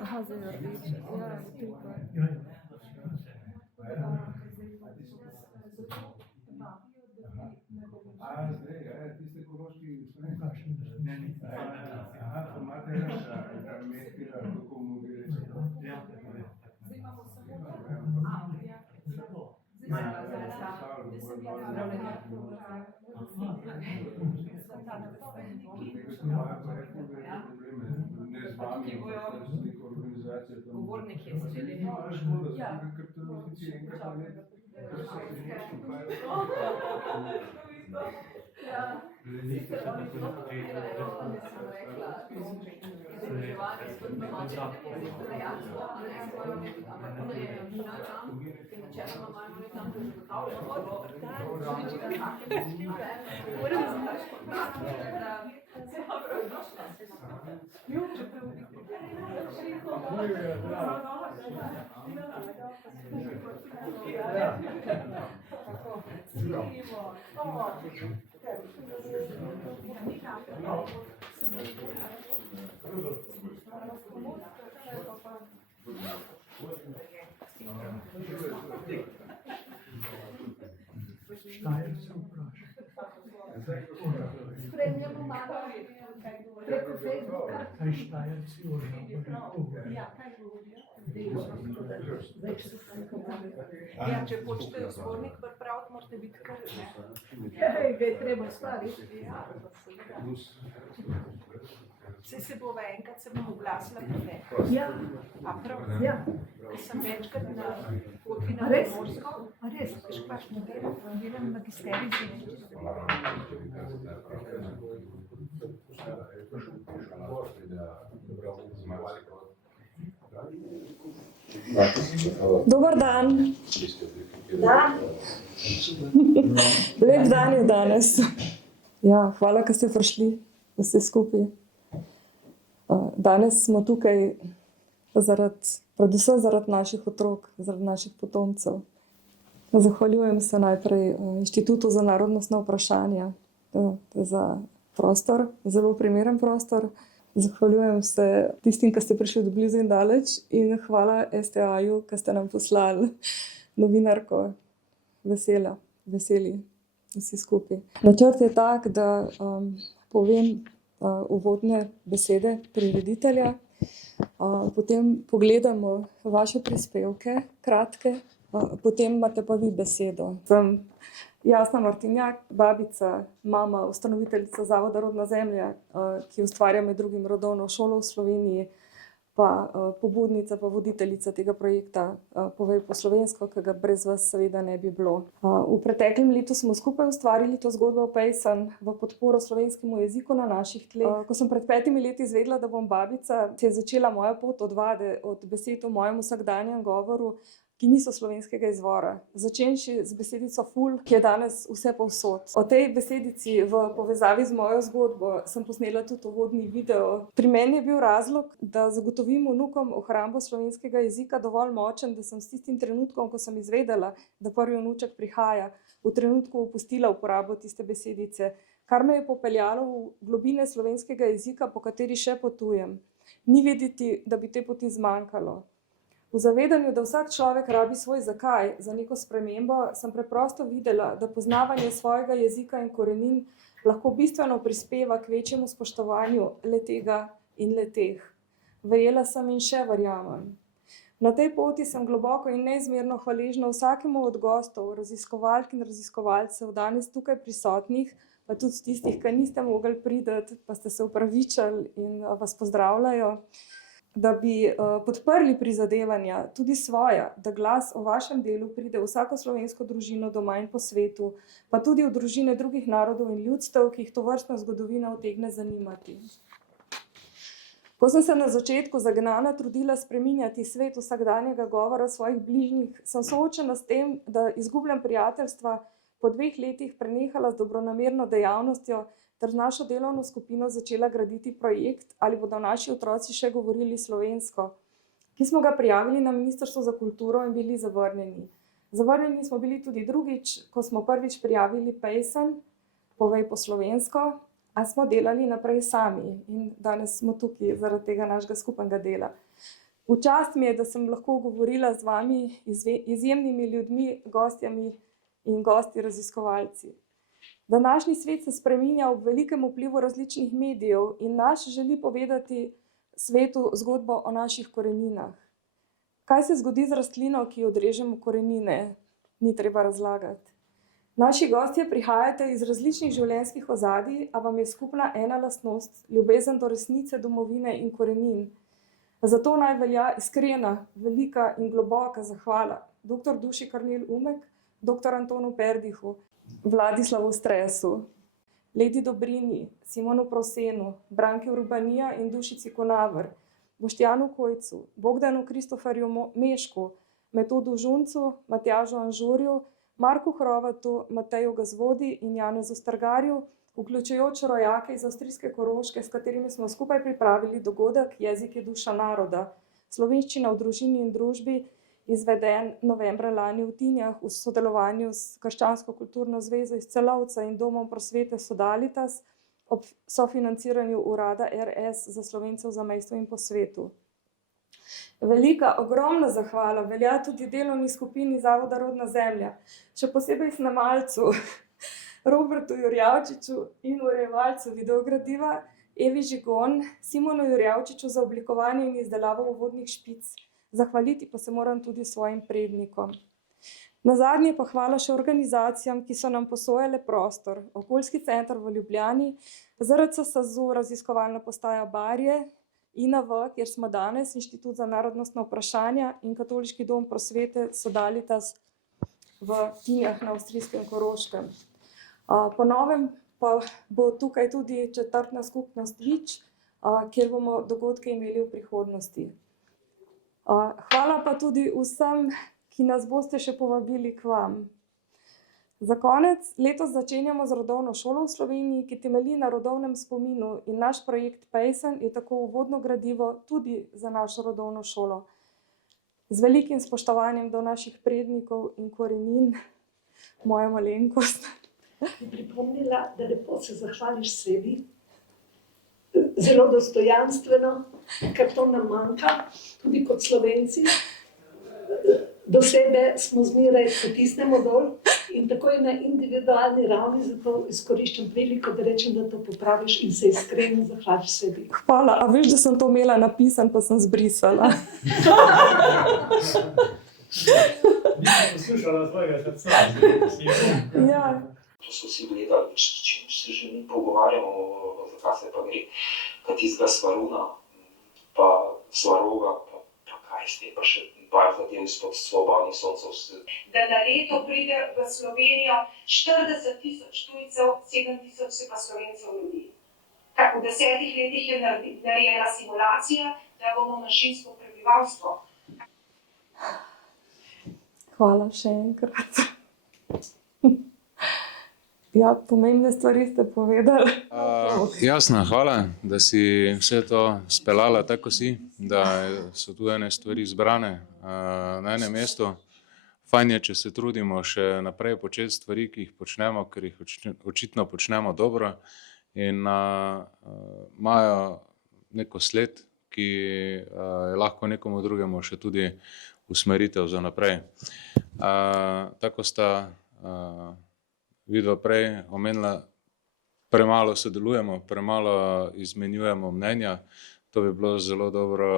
Aha, zdaj rdeče. Ja, treba. Zdaj, tiste ekološki formate, kako mu bi reči. Zdaj imamo samo Ne z vami, ampak z neko organizacijo. govornik je začeli. Škoda, ker to ti enkrat na let, ker so se nekaj spremljamo malo preko Facebooka. Kaj Štajerci Ja, če hočete zbornik pripraviti, morate biti kar Ga je treba ustvariti. Vse se bova enkrat se bom oglasila prve. Ja, A prav? ja. Ker sem večkrat na poti na Res? Primorsko. A res? Veš, kvaš delam magisterij Dober dan. Da. Lep dan je danes. Ja, hvala, da ste prišli vsi skupaj. Danes smo tukaj predvsem zaradi naših otrok, zaradi naših potomcev. Zahvaljujem se najprej Inštitutu za narodnostna vprašanja za prostor, zelo primeren prostor. Zahvaljujem se tistim, ki ste prišli od blizu in daleč, in hvala STA-ju, ki ste nam poslali novinarko. Veseli vsi skupaj. Načrt je tak, da povem uvodne besede prireditelja, potem pogledamo vaše prispevke, kratke, potem imate pa vi besedo. Sem Jasna Martinjak, babica, mama, ustanoviteljica Zavoda Rodna zemlja, ki ustvarja med drugim rodovno šolo v Sloveniji, pa pobudnica, pa voditeljica tega projekta Povej po slovensko, ki ga brez vas seveda ne bi bilo. V preteklem letu smo skupaj ustvarili to zgodbo Pejsan v podporo slovenskemu jeziku na naših tleh. Ko sem pred 5 leti izvedela, da bom babica, se je začela moja pot od vade, od besed v mojem vsakdanjem govoru, ki niso slovenskega izvora. Začenši z besedico ful, ki je danes vse povsod. O tej besedici v povezavi z mojo zgodbo sem posnela tudi uvodni video. Pri meni je bil razlog, da zagotovim vnukom ohrambo slovenskega jezika dovolj močen, da sem s tistim trenutkom, ko sem izvedela, da prvi vnuček prihaja, v trenutku opustila uporabo tiste besedice, kar me je popeljalo v globine slovenskega jezika, po kateri še potujem. Ni videti, da bi te poti zmanjkalo. V zavedanju, da vsak človek rabi svoj zakaj za neko spremembo, sem preprosto videla, da poznavanje svojega jezika in korenin lahko bistveno prispeva k večjemu spoštovanju le-tega in le-teh. Verjela sem in še verjamem. Na tej poti sem globoko in neizmerno hvaležna vsakemu od gostov, raziskovalk in raziskovalcev, danes tukaj prisotnih, pa tudi tistih, ki niste mogli priti, pa ste se opravičili in vas pozdravljajo. Da bi podprli prizadevanja, tudi svoja, da glas o vašem delu pride v vsako slovensko družino doma in po svetu, pa tudi v družine drugih narodov in ljudstev, ki jih tovrstna zgodovina utegne zanimati. Ko sem se na začetku zagnana trudila spreminjati svet vsakdanjega govora svojih bližnjih, sem soočena s tem, da izgubljam prijateljstva, po 2 letih prenehala z dobronamerno dejavnostjo, ter z našo delovno skupino začela graditi projekt Ali bodo naši otroci še govorili slovensko, ki smo ga prijavili na Ministrstvo za kulturo in bili zavrnjeni. Zavrnjeni smo bili tudi drugič, ko smo prvič prijavili Pejsan, Povej po slovensko, a smo delali naprej sami in danes smo tukaj zaradi tega našega skupnega dela. V čast mi je, da sem lahko govorila z vami, izjemnimi ljudmi, gostjami in gosti raziskovalci. Današnji svet se spreminja ob velikem vplivu različnih medijev in naš želi povedati svetu zgodbo o naših koreninah. Kaj se zgodi z rastlino, ki odrežemo korenine, ni treba razlagati. Naši gostje prihajate iz različnih življenjskih ozadij, a vam je skupna ena lastnost, ljubezen do resnice, domovine in korenin. Zato naj velja iskrena, velika in globoka zahvala dr. Duši Karnel Umek, dr. Antonu Perdihu, Vladislavu Stresu, Ledi Dobrini, Simonu Prosenu, Branki Urbanija in Dušici Konaver, Boštjanu Kojcu, Bogdanu Kristoferju Mešku, Metodu Žuncu, Matjažu Anžurju, Marku Hrovatu, Mateju Gazvodi in Janezu Strgarju, vključujoč rojake iz avstrijske Koroške, s katerimi smo skupaj pripravili dogodek Jezik je duša naroda, slovenščina v družini in družbi, izveden novembra lani v Tinjah v sodelovanju s Krščansko kulturno zvezo iz Celovca in Domom prosvete Sodalitas ob sofinanciranju urada RS za Slovence v zamejstvu in po svetu. Velika, ogromna zahvala velja tudi delovni skupini Zavoda Rodna zemlja, še posebej snemalcu Robertu Jurjavčiču in urejevalcu videogradiva Evi Žigon, Simonu Jurjavčiču za oblikovanje in izdelavo uvodnih špic. Zahvaliti pa se moram tudi svojim prednikom. Nazadnje pa hvala še organizacijam, ki so nam posojale prostor. Okoljski center v Ljubljani, ZRC SAZU, raziskovalna postaja Barje, INAV, kjer smo danes, Inštitut za narodnostna vprašanja in Katoliški dom prosvete Sodalitas v Tinjah na avstrijskem Koroškem. Po novem pa bo tukaj tudi četrtna skupnost Vič, kjer bomo dogodke imeli v prihodnosti. Hvala pa tudi vsem, ki nas boste še povabili k vam. Za konec, letos začenjamo z rodovno šolo v Sloveniji, ki temelji na rodovnem spominu in naš projekt Pejsen je tako uvodno gradivo tudi za našo rodovno šolo. Z velikim spoštovanjem do naših prednikov in korenin, moja malenkost. Bi pripomnila, da lepo se zahvališ sebi, zelo dostojanstveno, ker to nam manjka, tudi kot Slovenci. Do sebe smo zmeraj potisnemo dol in tako je na individualni ravni, zato izkoriščam priliko, da rečem, da to popraviš in se iskreno zahvališ sebi. Hvala, a veš, da sem to imela napisan, pa sem zbrisala. Nisem poslušala tvojega srca. Ja. To so vsi gledali, čim se že mi pogovarjamo, za kaj se pa gre, kaj tistega svaruna, pa svaroga, pa kaj ste, pa še par zadev izpod svobodnih soncov. Da na leto pride v Slovenijo 40 000 tujcev, 7 000 se pa Slovencev ljudi. V 10 letih je narejena simulacija, da bomo manjšinsko prebivalstvo. Hvala še enkrat. Ja, pomembne stvari ste povedali. Jasno, hvala, da si vse to speljala tako si, da so tu ene stvari zbrane na enem mestu. Fajn je, če se trudimo še naprej početi stvari, ki jih počnemo, ker jih očitno počnemo dobro in imajo neko sled, ki je lahko nekomu drugemu še tudi usmeritev za naprej. Tako sta vidva prej omenila, premalo sodelujemo, premalo izmenjujemo mnenja. To bi bilo zelo dobro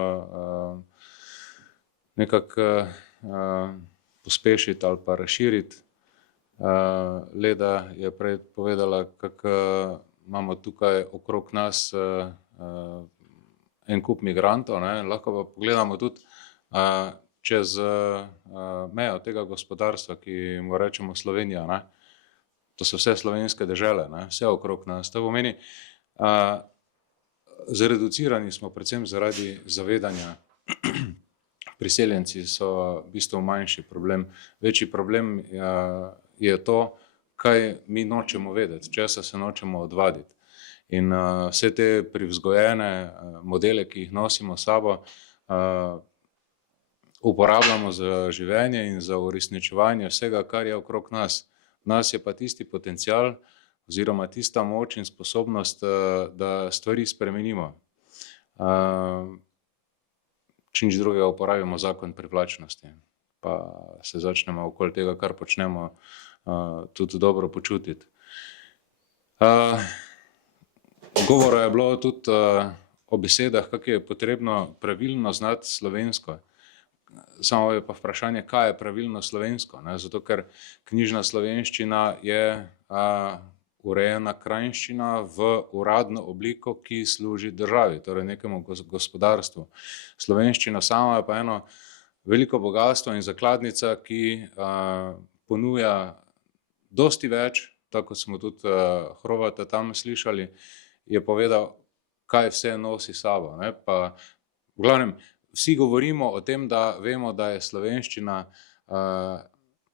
nekako pospešiti ali pa razširiti. Leda je prej povedala, kako imamo tukaj okrog nas en kup migrantov, ne? Lahko pa pogledamo tudi čez mejo tega gospodarstva, ki mu rečemo Slovenija, ne? To so vse slovenske dežele, ne? Vse okrog nas. To pomeni, zreducirani smo predvsem zaradi zavedanja. Priseljenci so v bistvu manjši problem. Večji problem je to, kaj mi nočemo vedeti, česa se nočemo odvaditi. In vse te privzgojene modele, ki jih nosimo s sabo, uporabljamo za življenje in za uresničevanje vsega, kar je okrog nas. V nas je pa tisti potencial, oziroma tista moč in sposobnost, da stvari spremenimo. Če nič drugega uporabimo zakon privlačnosti, pa se začnemo okoli tega, kar počnemo, tudi dobro počutiti. Govora je bilo tudi o besedah, kako je potrebno pravilno znati slovensko. Samo je pa vprašanje, kaj je pravilno slovensko, ne? Zato ker knjižna slovenščina je urejena krajinščina v uradno obliko, ki služi državi, torej nekemu gospodarstvu. Slovenščina sama je pa eno veliko bogatstvo in zakladnica, ki ponuja dosti več, tako kot smo tudi Hrovata tam slišali, je povedal, kaj vse nosi sabo, ne? Pa v glavnem, vsi govorimo o tem, da vemo, da je slovenščina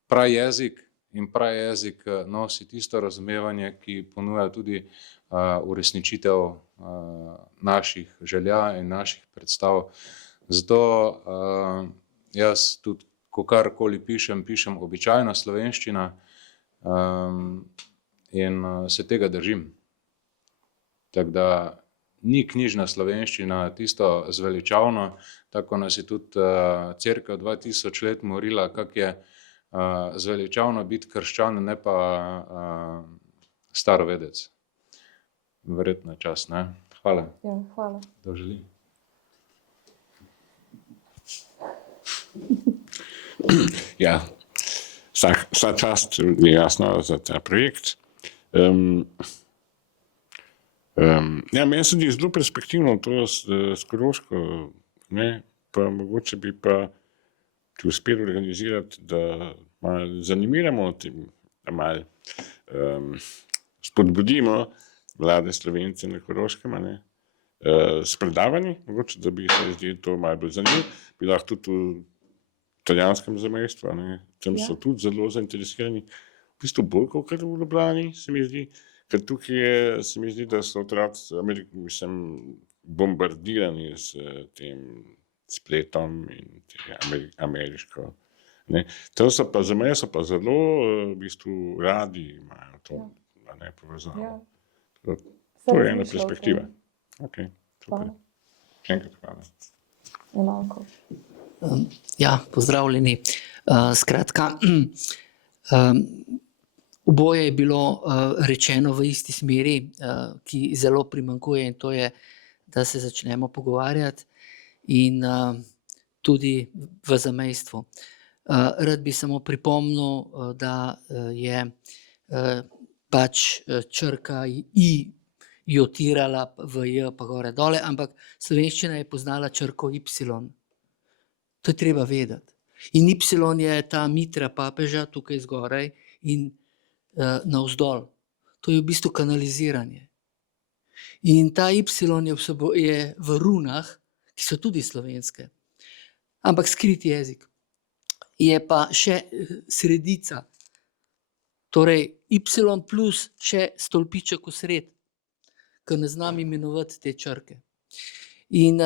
prajezik in prajezik nosi tisto razumevanje, ki ponuja tudi uresničitev naših želja in naših predstav. Zato jaz tudi, ko karkoli pišem običajna slovenščina in se tega držim. Tako da ni knjižna slovenščina tisto zveličavno, tako nas je tudi cerkev 2000 let morila, kak je zveličavno biti krščan, ne pa starovedec. Verjetno je čas, ne? Hvala. Ja, hvala. Kdo želi? Ja, vsa čast je jasno za ta projekt. Ja, meni se zdi zelo perspektivno to s Koroško, ne, pa mogoče bi pa ti uspeli organizirati, da malo zanimiramo, da malo spodbudimo mlade Slovence na Koroškem, ne, s predavanji, mogoče, da bi se zdi to malo bolj zanimivo, bi lahko tudi v italijanskem zamejstvu, ne, tam so tudi zelo zainteresirani, v bistvu bolj kot v Ljubljani, se mi zdi. Ker tukaj je, se mi zdi, da so otroci bombardirani s tem spletom in ameriško. Ne. Tam so pa za me pa zelo v bistvu radi imajo to povezavo. To je ena perspektiva. Okay, super. Še enkrat hvala. Enako. Ja, pozdravljeni. Skratka, oboje je bilo rečeno v isti smeri, ki zelo primanjkuje, in to je, da se začnemo pogovarjati in tudi v zamejstvu. Rad bi samo pripomnil, da je pač črka I jotirala v J pa gore dole, ampak slovenščina je poznala črko Y. To je treba vedeti. In Y je ta mitra papeža tukaj zgoraj in navzdol. To je v bistvu kanaliziranje. In ta Y je v runah, ki so tudi slovenske, ampak skrit jezik. Je pa še sredica, torej Y plus še stolpiček vsred, ker ne znam imenovati te črke. In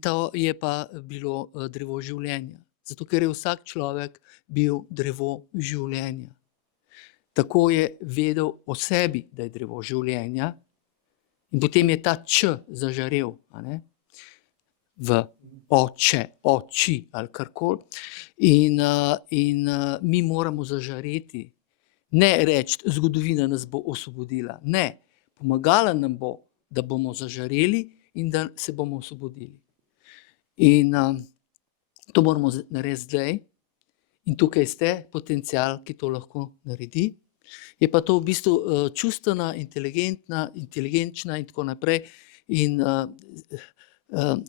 to je pa bilo drevo življenja. Zato, ker je vsak človek bil drevo življenja. Tako je vedel o sebi, da je drevo življenja, in potem je ta Č zažarel, a ne? V oče, oči ali karkoli. In mi moramo zažareti, ne reči, zgodovina nas bo osvobodila. Ne, pomagala nam bo, da bomo zažareli in da se bomo osvobodili. In to moramo narediti zdaj. In tukaj ste potencial, ki to lahko naredi. Je pa to v bistvu čustvena, inteligenčna in tako naprej in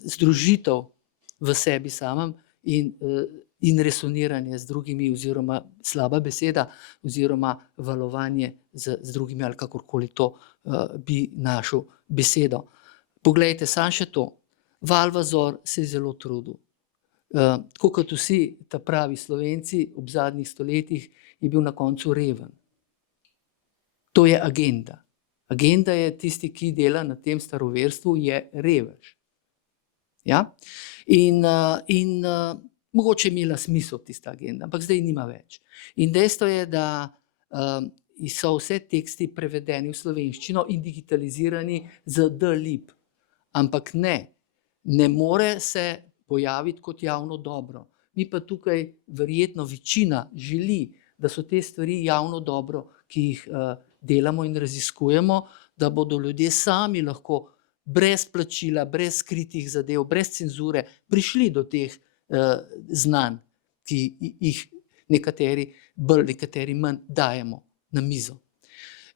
združitev v sebi samem in resoniranje z drugimi, oziroma slaba beseda, oziroma valovanje z drugimi, ali kakorkoli to bi našel besedo. Poglejte, samo še to. Valvazor se je zelo trudil. Tako kot vsi ta pravi Slovenci ob zadnjih stoletjih, je bil na koncu reven. To je agenda. Agenda je tisti, ki dela na tem staroverstvu, je revež. Ja? In mogoče je imela smisel tista agenda, ampak zdaj nima več. In dejstvo je, da so vse teksti prevedeni v slovenščino in digitalizirani z DLib. Ampak ne more se pojaviti kot javno dobro. Mi pa tukaj verjetno večina želi, da so te stvari javno dobro, ki jih delamo in raziskujemo, da bodo ljudje sami lahko brez plačila, brez skritih zadev, brez cenzure prišli do teh znanj, ki jih nekateri bolj, nekateri manj dajemo na mizo.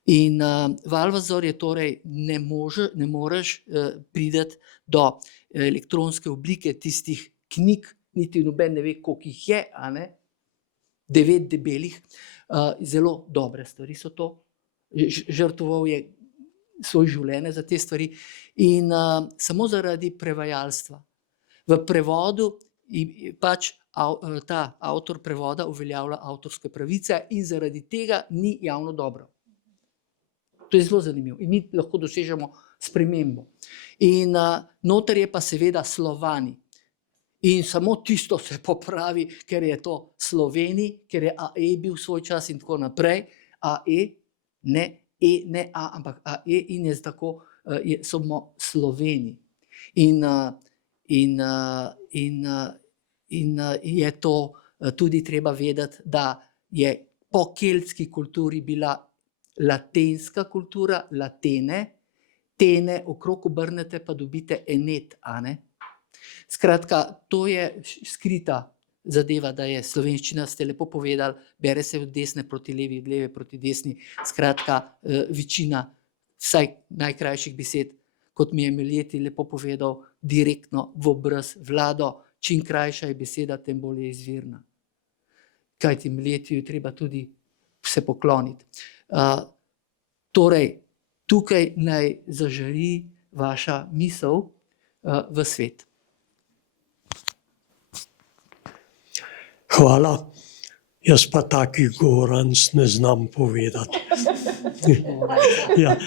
In Valvazor je torej, ne moreš priti do elektronske oblike tistih knjig, niti noben ne ve, koliko jih je, 9 debelih, zelo dobre stvari so to. Žrtvoval je svoje življenje za te stvari in samo zaradi prevajalstva. V prevodu pač ta avtor prevoda uveljavlja avtorske pravice in zaradi tega ni javno dobro. To je zelo zanimivo in mi lahko dosežemo spremembo. In noter je pa seveda Slovani. In samo tisto se popravi, ker je to Slovenij, ker je AE bil svoj čas in tako naprej. AE, ne E, ne A, ampak AE in je tako, smo Sloveni. In je to tudi treba vedeti, da je po keltski kulturi bila latenska kultura, latene, tene okrog obrnete, pa dobite enet, Skratka, to je skrita zadeva, da je slovenščina, ste lepo povedali, bere se od desne proti levi, od leve proti desni. Skratka, večina, vsaj najkrajših besed, kot mi je Miljeti lepo povedal, direktno v obraz. Vlado, čim krajša je beseda, tem bolj je izvirna. Kajti Miljetiju je treba tudi se pokloniti. Torej, tukaj naj zažari vaša misel v svet. Hvala. Jaz pa takih govoranc ne znam povedati. Ja.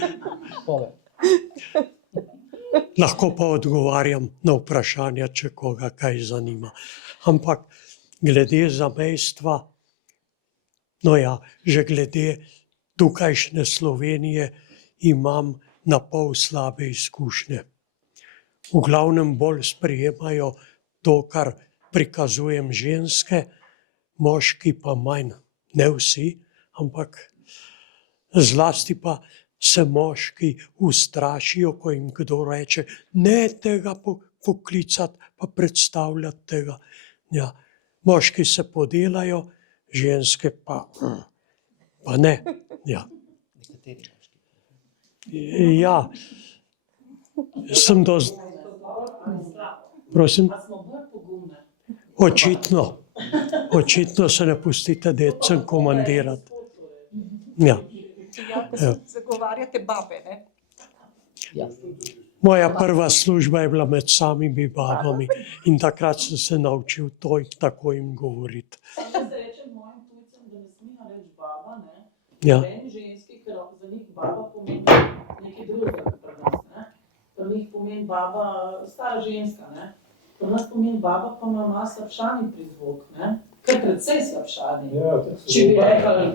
Lahko pa odgovarjam na vprašanja, če koga kaj zanima. Ampak glede zamejstva, že glede tukajšnje Slovenije imam na pol slabe izkušnje. V glavnem bolj sprejemajo to, kar prikazujem ženske, moški pa manj. Ne vsi, ampak zlasti pa se moški ustrašijo, ko jim kdo reče, ne tega poklicati, pa predstavljati tega. Ja. Moški se podelajo, ženske pa ne. Ja. Ja. Sem Prosim? Očitno se ne pustite decem komandirati. Ja. Zagovarjate babe, ne? Moja prva služba je bila med samimi babami in takrat sem se naučil to tako jim govoriti. Samo se rečem mojim tujcem, da ne smijo reči baba, ne? Ja. Meni ženski, ker za njih baba pomeni nekaj drugega pri nas, ne? Pri njih pomeni baba stara ženska, ne? Pri nas pomeni baba, pa ima slabšani prizvok, ne? Kar precej slabšani. Če bi rekli,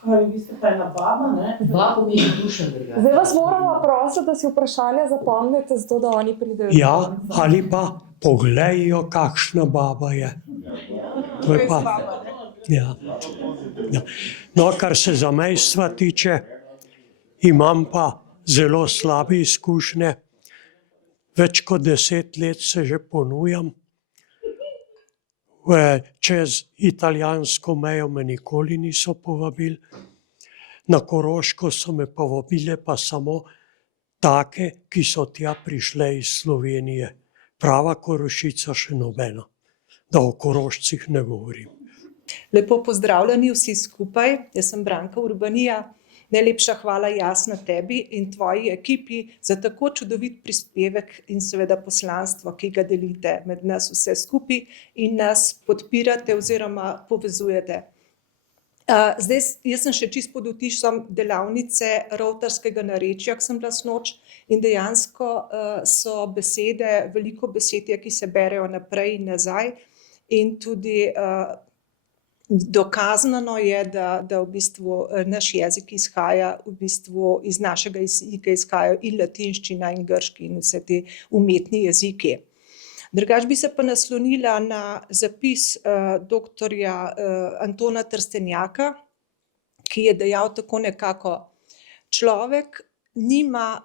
kaj vi ste pa ena baba, ne? Baba pomeni dušen drugače. Zdaj vas moramo prositi, da si vprašanja zapomnite, zato da oni pridejo. Ja, ali pa pogledajo, kakšna baba je. To je pa. Ja. Ja. No, kar se zamejstva tiče, imam pa zelo slabe izkušnje. Več kot 10 let se že ponujam. Čez italijansko mejo me nikoli niso povabili. Na Koroško so me povabile pa samo take, ki so tja prišle iz Slovenije. Prava Korošica še nobena. Da o Korošcih ne govorim. Lepo pozdravljeni vsi skupaj. Jaz sem Branka Urbanija. Najlepša hvala Jasna tebi in tvoji ekipi za tako čudovit prispevek in seveda poslanstvo, ki ga delite med nas vse skupaj in nas podpirate oziroma povezujete. Zdaj, jaz sem še čisto pod vtisom delavnice rovtarskega narečja, ki sem bila sinoč, in dejansko so besede, veliko besed je, ki se berejo naprej in nazaj in tudi dokazano je, da v bistvu naš jezik izhaja v bistvu iz našega jezika, izhajajo in latinščina in grški in vse te umetni jeziki. Drugače bi se pa naslonila na zapis doktorja Antona Trstenjaka, ki je dejal tako nekako: človek nima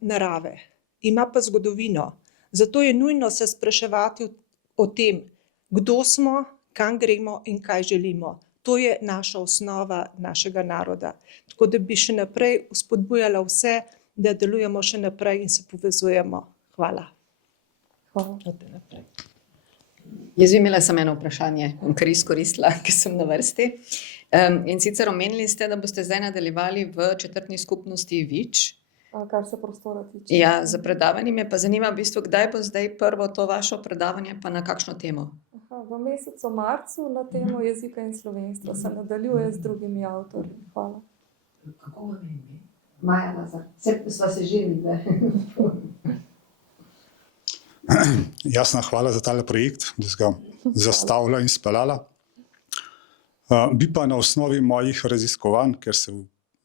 narave, ima pa zgodovino. Zato je nujno se spraševati o tem, kdo smo, kam gremo in kaj želimo. To je naša osnova našega naroda. Tako da bi še naprej spodbujala vse, da delujemo še naprej in se povezujemo. Hvala. Hvala. Jaz bi imela samo eno vprašanje, kar izkoristila, ker sem na vrsti. In sicer omenili ste, da boste zdaj nadaljevali v četrtni skupnosti Vič. Kar se prostora tiče. Ja, za predavanje me pa zanima v bistvu, kdaj bo zdaj prvo to vaše predavanje, pa na kakšno temo? V mesecu marcu na temo jezika in slovenstva se nadaljuje z drugimi avtorji. Hvala. Kako vam je ime? Maja Lazar. Sva se že videla. Jasna, hvala za tale projekt, da si ga zastavila in speljala. Bi pa na osnovi mojih raziskovanj, ker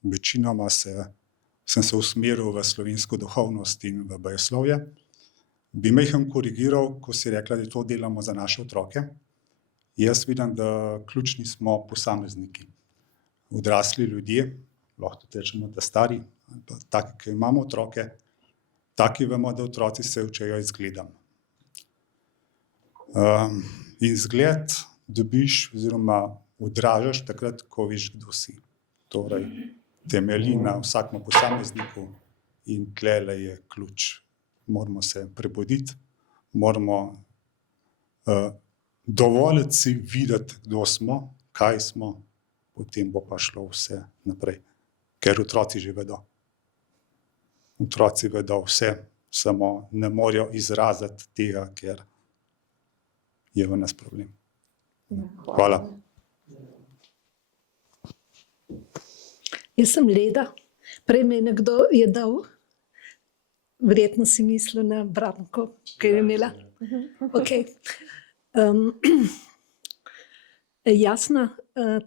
večinoma sem se usmeril v slovensko duhovnost in v bogoslovje, bi majhen korigiral, ko si rekla, da to delamo za naše otroke. Jaz vidim, da ključni smo posamezniki, odrasli ljudje, lahko tudi rečemo, da stari, taki, ki imamo otroke, taki vemo, da otroci se učejo izgledom. In zgled dobiš oziroma odražaš takrat, ko veš, kdo si. Torej, temelji na vsakem posamezniku in tlele je ključ. Moramo se prebuditi, moramo dovoliti si videti, kdo smo, kaj smo, potem bo pa šlo vse naprej. Ker otroci že vedo. Otroci vedo vse, samo ne morejo izraziti tega, ker je v nas problem. Hvala. Jaz sem Leda, prej me je nekdo dal, verjetno si mislil na Branko, ki je imela. Okay. Jasna,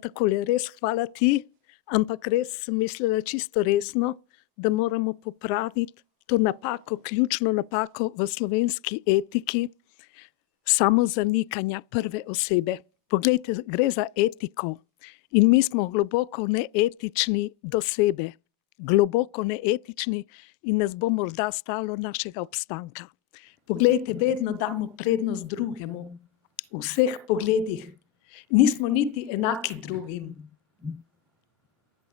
takole, res hvala ti, ampak res sem mislila čisto resno, da moramo popraviti to napako, ključno napako v slovenski etiki, samozanikanja prve osebe. Poglejte, gre za etiko. In mi smo globoko neetični do sebe, globoko neetični in nas bo morda stalo našega obstanka. Poglejte, vedno damo prednost drugemu, v vseh pogledih. Nismo niti enaki drugim.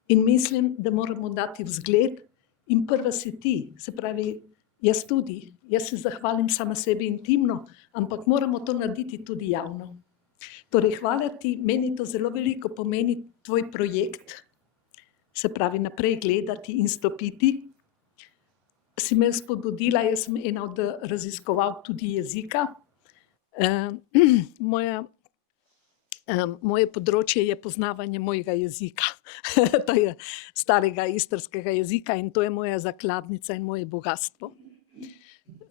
In mislim, da moramo dati vzgled in prva si ti, se pravi, jaz tudi. Jaz se zahvalim sama sebi intimno, ampak moramo to narediti tudi javno. Torej, hvala ti, meni to zelo veliko pomeni tvoj projekt, se pravi naprej gledati in stopiti. Si me spodbudila, jaz sem ena od raziskovalk tudi jezika. Moje področje je poznavanje mojega jezika, to je starega istrskega jezika in to je moja zakladnica in moje bogatstvo.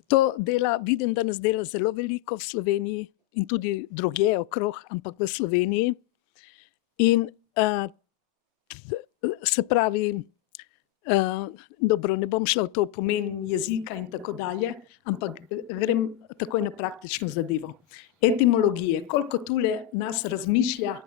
To dela, vidim, da nas dela zelo veliko v Sloveniji, in tudi drugje okrog, ampak v Sloveniji. In se pravi, dobro, ne bom šla v to pomen jezika in tako dalje, ampak grem takoj na praktično zadevo. Etimologije, koliko tule nas razmišlja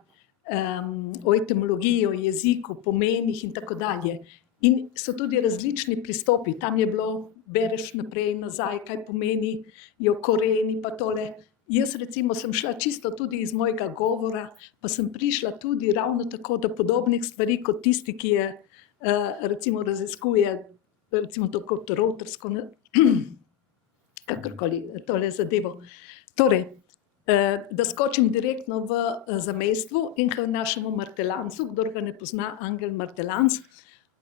o etimologiji, o jeziku, pomenih in tako dalje. In so tudi različni pristopi, tam je bilo, bereš naprej, nazaj, kaj pomeni, jo koreni pa tole. Jaz recimo sem šla čisto tudi iz mojega govora, pa sem prišla tudi ravno tako do podobnih stvari kot tisti, ki je recimo raziskuje, recimo to kot routersko, kakorkoli tole zadevo. Torej, da skočim direktno v zamejstvu in k našemu Martelancu, kdor ga ne pozna, Angel Martelanc,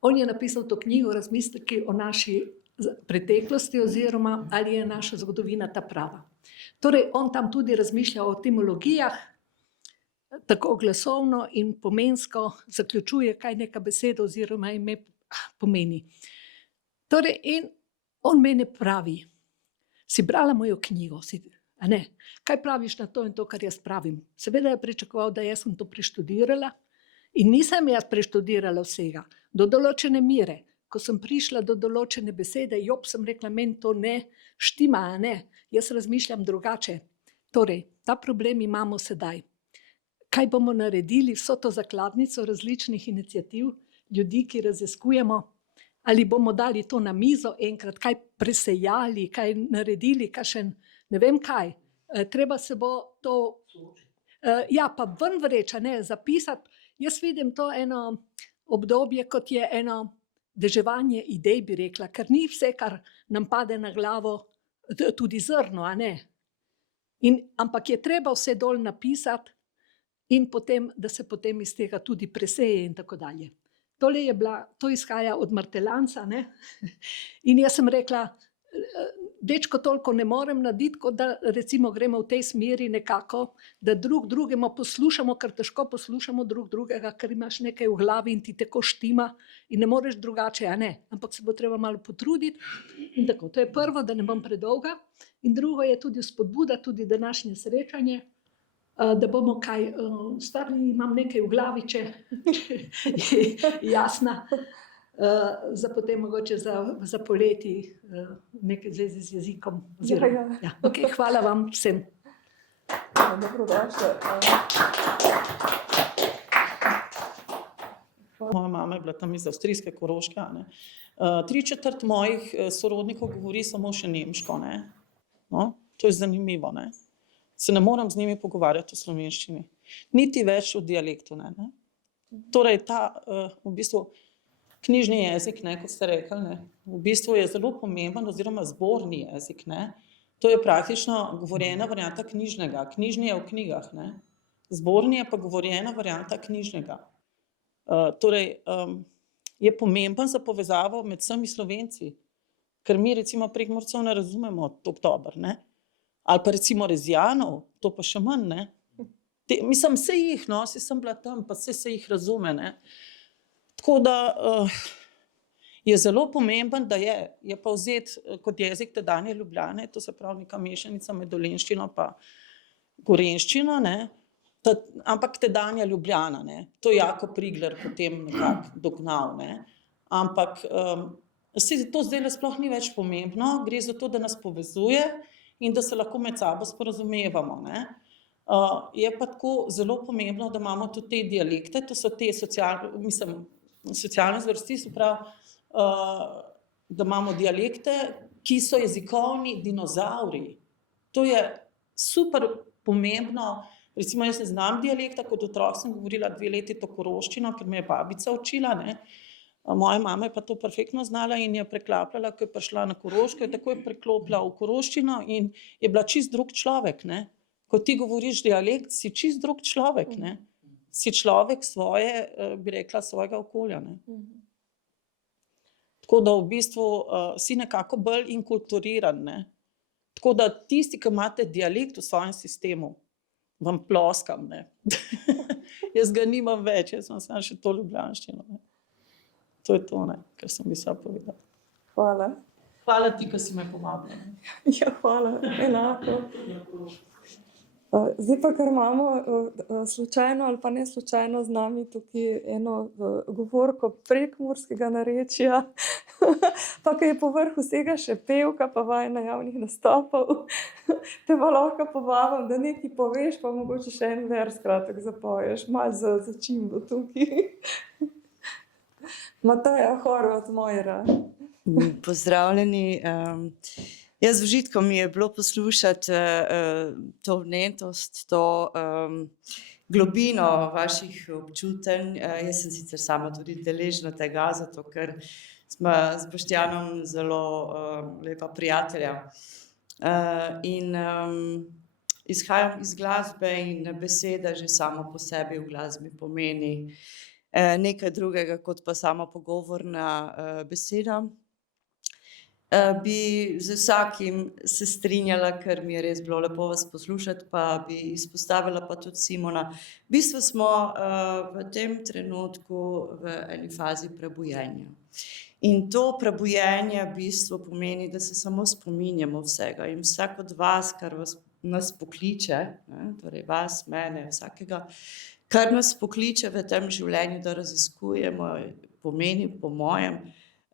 on je napisal to knjigo Razmisleki o naši preteklosti oziroma ali je naša zgodovina ta prava. Torej, on tam tudi razmišlja o etimologijah, tako glasovno in pomensko zaključuje, kaj neka beseda oziroma ime pomeni. Torej, in on meni pravi, si brala mojo knjigo, A ne? Kaj praviš na to in to, kar jaz pravim? Seveda je pričakoval, da jaz sem to preštudirala in nisem jaz preštudirala vsega. Do določene mere, ko sem prišla do določene besede, jop, sem rekla, meni to ne štima, a ne? Jaz razmišljam drugače. Torej, ta problem imamo sedaj. Kaj bomo naredili, vso to zakladnico različnih iniciativ, ljudi, ki raziskujemo, ali bomo dali to na mizo enkrat, kaj presejali, kaj naredili, kakšen, ne vem kaj. Treba se bo to, ja, pa ven vreč, a ne, zapisati. Jaz vidim to eno obdobje, kot je eno deževanje idej, bi rekla, ker ni vse, kar nam pade na glavo, tudi zrno, a ne. Ampak je treba vse dol napisati, in potem, da se potem iz tega tudi preseje in tako dalje. To izhaja od Martelanca, ne? In jaz sem rekla, dečko toliko ne morem narediti, kot da recimo gremo v tej smeri nekako, da drugemu poslušamo, ker težko poslušamo drugega, ker imaš nekaj v glavi in ti tako štima in ne moreš drugače, a ne? Ampak se bo treba malo potruditi in tako. To je prvo, da ne bom predolga. In drugo je tudi spodbuda, tudi današnje srečanje, da bomo kaj stvari, imam nekaj v glavi, če jasna, za potem mogoče za poleti nekaj zvezi z jezikom. Ja, okay, hvala vam vsem. Dobrodošli. Moja mama je bila tam iz avstrijske Koroške. 3/4 mojih sorodnikov govori samo še nemško. Ne? No, to je zanimivo. Ne? Se ne moram z njimi pogovarjati v slovenščini. Niti več v dialektu. Ne? Torej, ta v bistvu knjižni jezik, ne, kot ste rekli, ne, v bistvu je zelo pomemben, oziroma zborni jezik. Ne? To je praktično govorjena varianta knjižnega. Knjižni je v knjigah. Ne? Zborni je pa govorjena varianta knjižnega. Torej, je pomemben za povezavo med vsemi Slovenci, ker mi recimo Prekmurcev ne razumemo tako dobro, ne? Ali pa recimo Rezijanov, to pa še manj, ne? Mislim, se jih, no, sem bila tam, pa se jih razume, ne? Tako da je zelo pomemben, da je pa vzeti kot jezik tedanje Ljubljane, to se pravi neka mešanica med dolenjščino pa gorenjščino, ne? Ampak tedanja Ljubljana, ne? To je Jakob Prigler potem nekako dognal, ne? Ampak se to zdaj sploh ni več pomembno, gre za to, da nas povezuje in da se lahko med sabo sporazumevamo. Ne? Je pa tako zelo pomembno, da imamo tudi te dialekte, to so te socialne zvrsti, se pravi, da imamo dialekte, ki so jezikovni dinozauri. To je super pomembno. Recimo, jaz ne znam dialekta, kot otrok sem govorila 2 leti to koroščino, ker me je babica učila, ne. Moja mama je pa to perfektno znala in je preklapljala, ko je prišla na Koroško, je takoj preklopila v koroščino in je bila čist drug človek, ne. Ko ti govoriš dialekt, si čist drug človek, ne. Si človek svoje, bi rekla, svojega okolja, ne. Tako da v bistvu si nekako bolj inkulturiran, ne. Tako da tisti, ki imate dialekt v svojem sistemu, vam ploskam, ne. Jaz ga nimam več, jaz imam samo še to ljubljanščino, ne. To je to, ne, kar sem mislila povedati. Hvala. Hvala ti, ki si me povabila. Ja, hvala, enako. Zdaj pa, ker imamo slučajno ali pa ne slučajno z nami tukaj eno govorko prekmurskega narečja, pa ki je povrh vsega še pevka, pa vajena javnih nastopov, te pa lahko povabim, da nekaj poveš, pa mogoče še en vers kratek zapoješ, malo za čimbo tukaj. Mateja Horvat, Mojra. Pozdravljeni. Jaz z užitkom mi je bilo poslušati to vnetost, to globino vaših občutenj. Jaz sem sicer sama tudi deležna tega, zato ker smo z Boštjanom zelo lepa prijatelja. In izhajam iz glasbe in beseda že samo po sebi v glasbi pomeni nekaj drugega kot pa sama pogovorna beseda. Bi z vsakim se strinjala, ker mi je res bilo lepo vas poslušati, pa bi izpostavila pa tudi Simona. V bistvu smo v tem trenutku v eni fazi prebujenja. In to prebujenje v bistvu pomeni, da se samo spominjamo vsega in vsak od vas, kar vas nas pokliče, ne, torej vas, mene, vsakega, kar nas pokliče v tem življenju, da raziskujemo, pomeni po mojem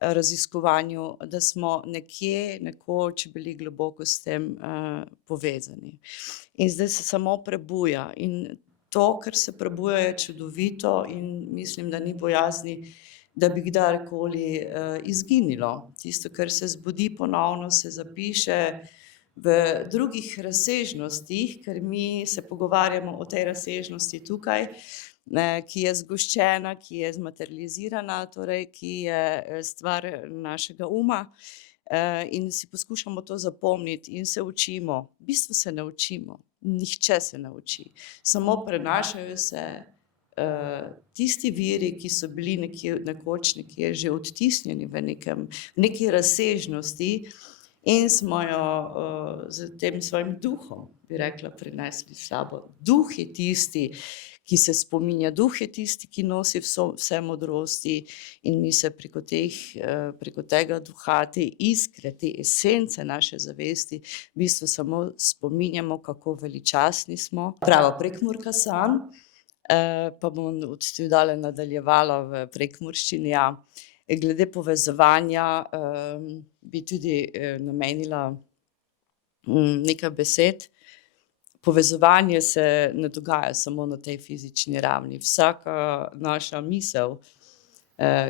raziskovanju, da smo nekje, nekoč bili globoko s tem povezani. In zdaj se samo prebuja in to, kar se prebuja, je čudovito in mislim, da ni bojazni, da bi kdarkoli izginilo. Tisto, kar se zbudi ponovno, se zapiše v drugih razsežnostih, ker mi se pogovarjamo o tej razsežnosti tukaj, ki je zgoščena, ki je zmaterializirana, torej ki je stvar našega uma, in si poskušamo to zapomniti in se učimo. V bistvu se ne učimo, nihče se ne uči, samo prenašajo se tisti viri, ki so bili nekoč nekje že odtisnjeni v neki razsežnosti in smo jo z tem svojim duhom, bi rekla, prinesli s sabo. Duh je tisti, ki se spominja, duh je tisti, ki nosi vse modrosti in mi se preko tega duha, te iskre, te esence naše zavesti, v bistvu samo spominjamo, kako veličastni smo. Prava Prekmurka sem, pa bom od dalje nadaljevala v prekmurščini. Glede povezovanja bi tudi namenila nekaj besed. Povezovanje se ne dogaja samo na tej fizični ravni. Vsaka naša misel,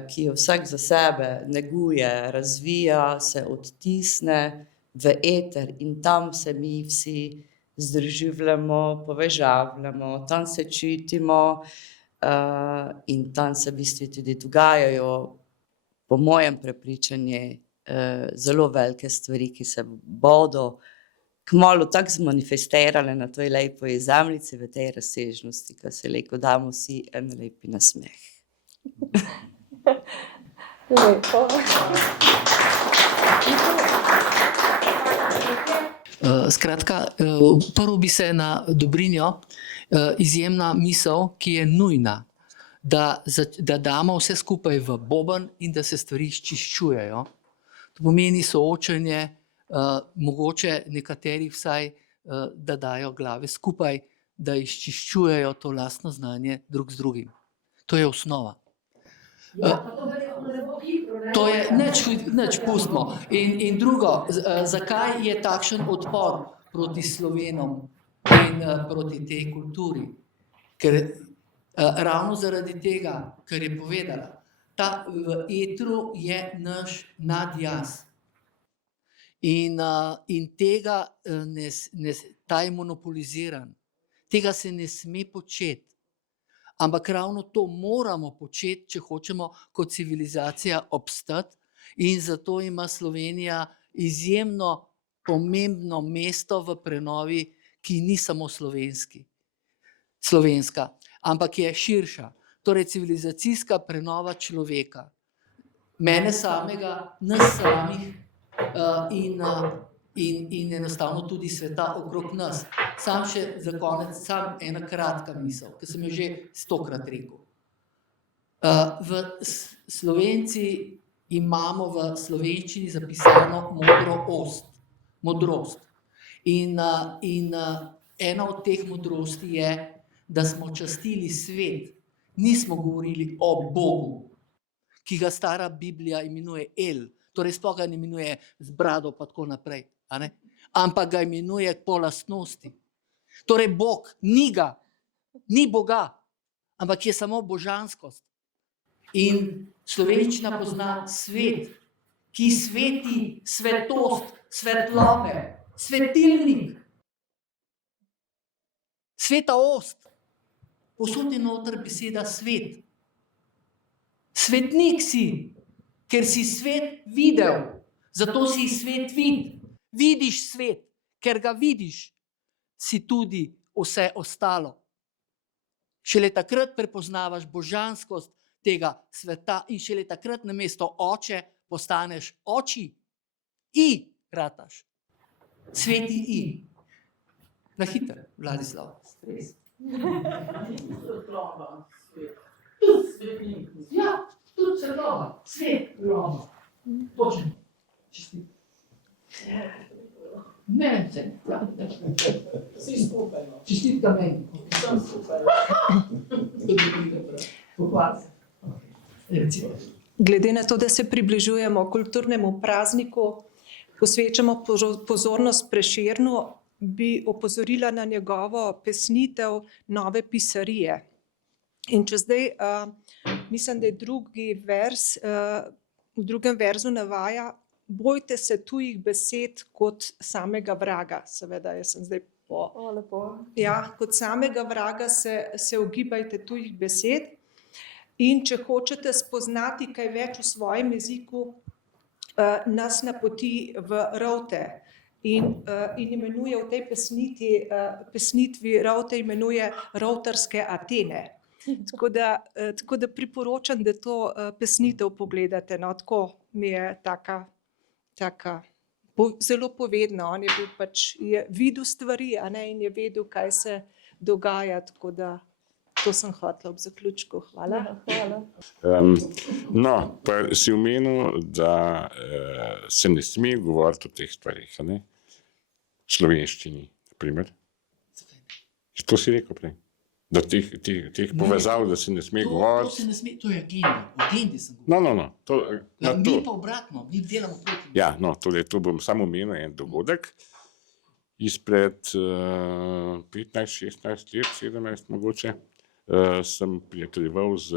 ki jo vsak za sebe neguje, razvija, se odtisne v eter in tam se mi vsi združujemo, povežavljamo, tam se čutimo in tam se v bistvu tudi dogajajo, po mojem prepričanju, zelo velike stvari, ki se bodo kmalu tako zmanifestirale na toj lepi zemljici, v tej razsežnosti, ko se lepo damo vsi en lepi nasmeh. Lepo. Skratka, prvo bi se na Dobrinjo, izjemna misel, ki je nujna, da damo vse skupaj v boben in da se stvari izčiščujejo. To pomeni soočenje, mogoče nekateri vsaj, da dajo glave skupaj, da izčiščujejo to lastno znanje drug z drugim. To je osnova. To je, nič pustimo. In drugo, zakaj je takšen odpor proti Slovenom in proti tej kulturi? Ker ravno zaradi tega, kar je povedala, v etru je naš nadjaz. In tega, ta je monopoliziran, tega se ne sme početi. Ampak ravno to moramo početi, če hočemo kot civilizacija obstati, in zato ima Slovenija izjemno pomembno mesto v prenovi, ki ni samo slovenska, ampak je širša. Torej civilizacijska prenova človeka, mene samega, nas samih in enostavno tudi sveta okrog nas. Sam še za konec, sam ena kratka misel, ki sem jo že 100-krat rekel. Slovenci imamo v slovenščini zapisano modrost. In ena od teh modrosti je, da smo častili svet. Nismo govorili o Bogu, ki ga stara Biblija imenuje El, torej sploh ga ne imenuje z brado pa tako naprej, ampak ga imenuje po lastnosti. Torej Bog ni Boga, ampak je samo božanskost. In slovenščina pozna svet, ki sveti svetost, svetlobe, svetilnik, sveta ost. Povsod je noter beseda svet. Svetnik si, ker si svet videl, zato si svet vid. Vidiš svet, ker ga vidiš, si tudi vse ostalo. Šele takrat prepoznavaš božanskost tega sveta in šele takrat namesto oče postaneš oči. I rataš. Sveti I. Na hitro, Vladislav. Stres. Ja, tudi svetloba, svet. Točno. Ne, vsi skupaj. Čestitka meni, vsem skupaj. Pohvala se. Glede na to, da se približujemo kulturnemu prazniku, posvečamo pozornost Prešernu, bi opozorila na njegovo pesnitev Nove pisarije. In če zdaj, mislim, da je drugi vers, v drugem verzu navaja: bojte se tujih besed kot samega vraga. Seveda, jaz sem zdaj kot samega vraga se ogibajte tujih besed. In če hočete spoznati kaj več v svojem jeziku, nas napoti v Rovte. In imenuje v tej pesnitvi Rovte imenuje Rovtarske Atene. Tako da priporočam, da to pesnitev pogledate. No, tako mi je taka zelo povedna. On je bil je videl stvari, a ne, in je vedel, kaj se dogaja. Tako da to sem hotela ob zaključku. Hvala. No, pa si omenil, da se ne sme govoriti o teh stvarih, ne? V slovenščini, na primer. To si rekel prej. Da teh povezav, da se ne sme govoriti. To se ne sme, to je agenda. O agendi sem govoril. No. Mi pa obratno, mi delamo proti. Ja, no, to bom samo omenil en dogodek. Izpred 15, 16 let, 17 mogoče, sem prijateljeval z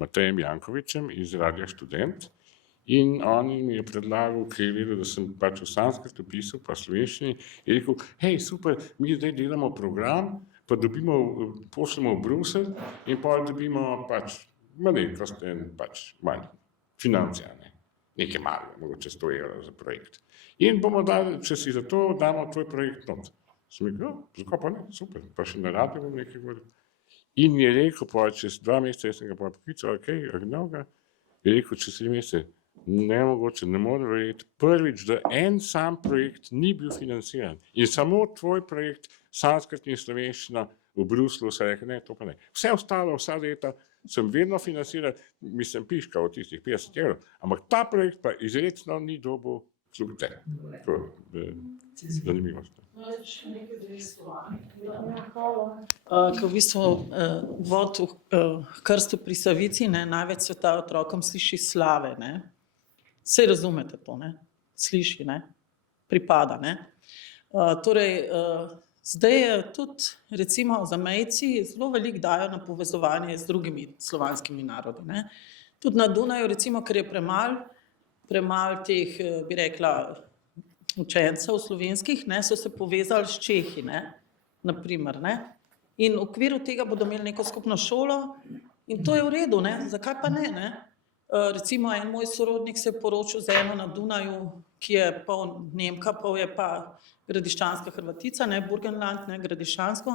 Matejem Jankovičem iz Radia Študent in on mi je predlagal, ker je vedel, da sem pač v sanskrtu pisal, pa slovenščini, je rekel: hej, super, mi zdaj delamo program, pa pošljemo v Bruselj in pa dobimo pač malenkost manj financija, nekaj malo, mogoče 100 evrov za projekt. In bomo dali, če si za to, damo tvoj projekt not. Sem rekel: zakaj pa ne, super, pa še na radiju bom nekaj govoril. In je rekel, pa čez 2 meseca, jaz sem ga pa poklical, je rekel, čez 3 mesece, nemogoče, ne more verjeti, prvič, da en sam projekt ni bil financiran. In samo tvoj projekt, sanskrt in slovenščina v Bruslu, se rekel, ne, to pa ne. Vse ostalo, vsa leta sem vedno financiral, mislim, piška od tistih 50 evrov, ampak ta projekt pa izredno ni dobil slugte. Zanimivo. Ko v bistvu vod v krstu pri Savici, največ sveta otrokom sliši slave. Saj razumete to, sliši, pripada. Torej, zdaj je tudi, recimo, zamejci zelo veliko dajo na povezovanje z drugimi slovanskimi narodi. Tudi na Dunaju, recimo, ker je premalo teh, bi rekla, učencev slovenskih, so se povezali s Čehi, naprimer. In v okviru tega bodo imeli neko skupno šolo in to je v redu, zakaj pa ne? Recimo, en moj sorodnik se je poročil z eno na Dunaju, ki je pol Nemka, pol je pa gradiščanska Hrvatica, Burgenland, gradiščansko.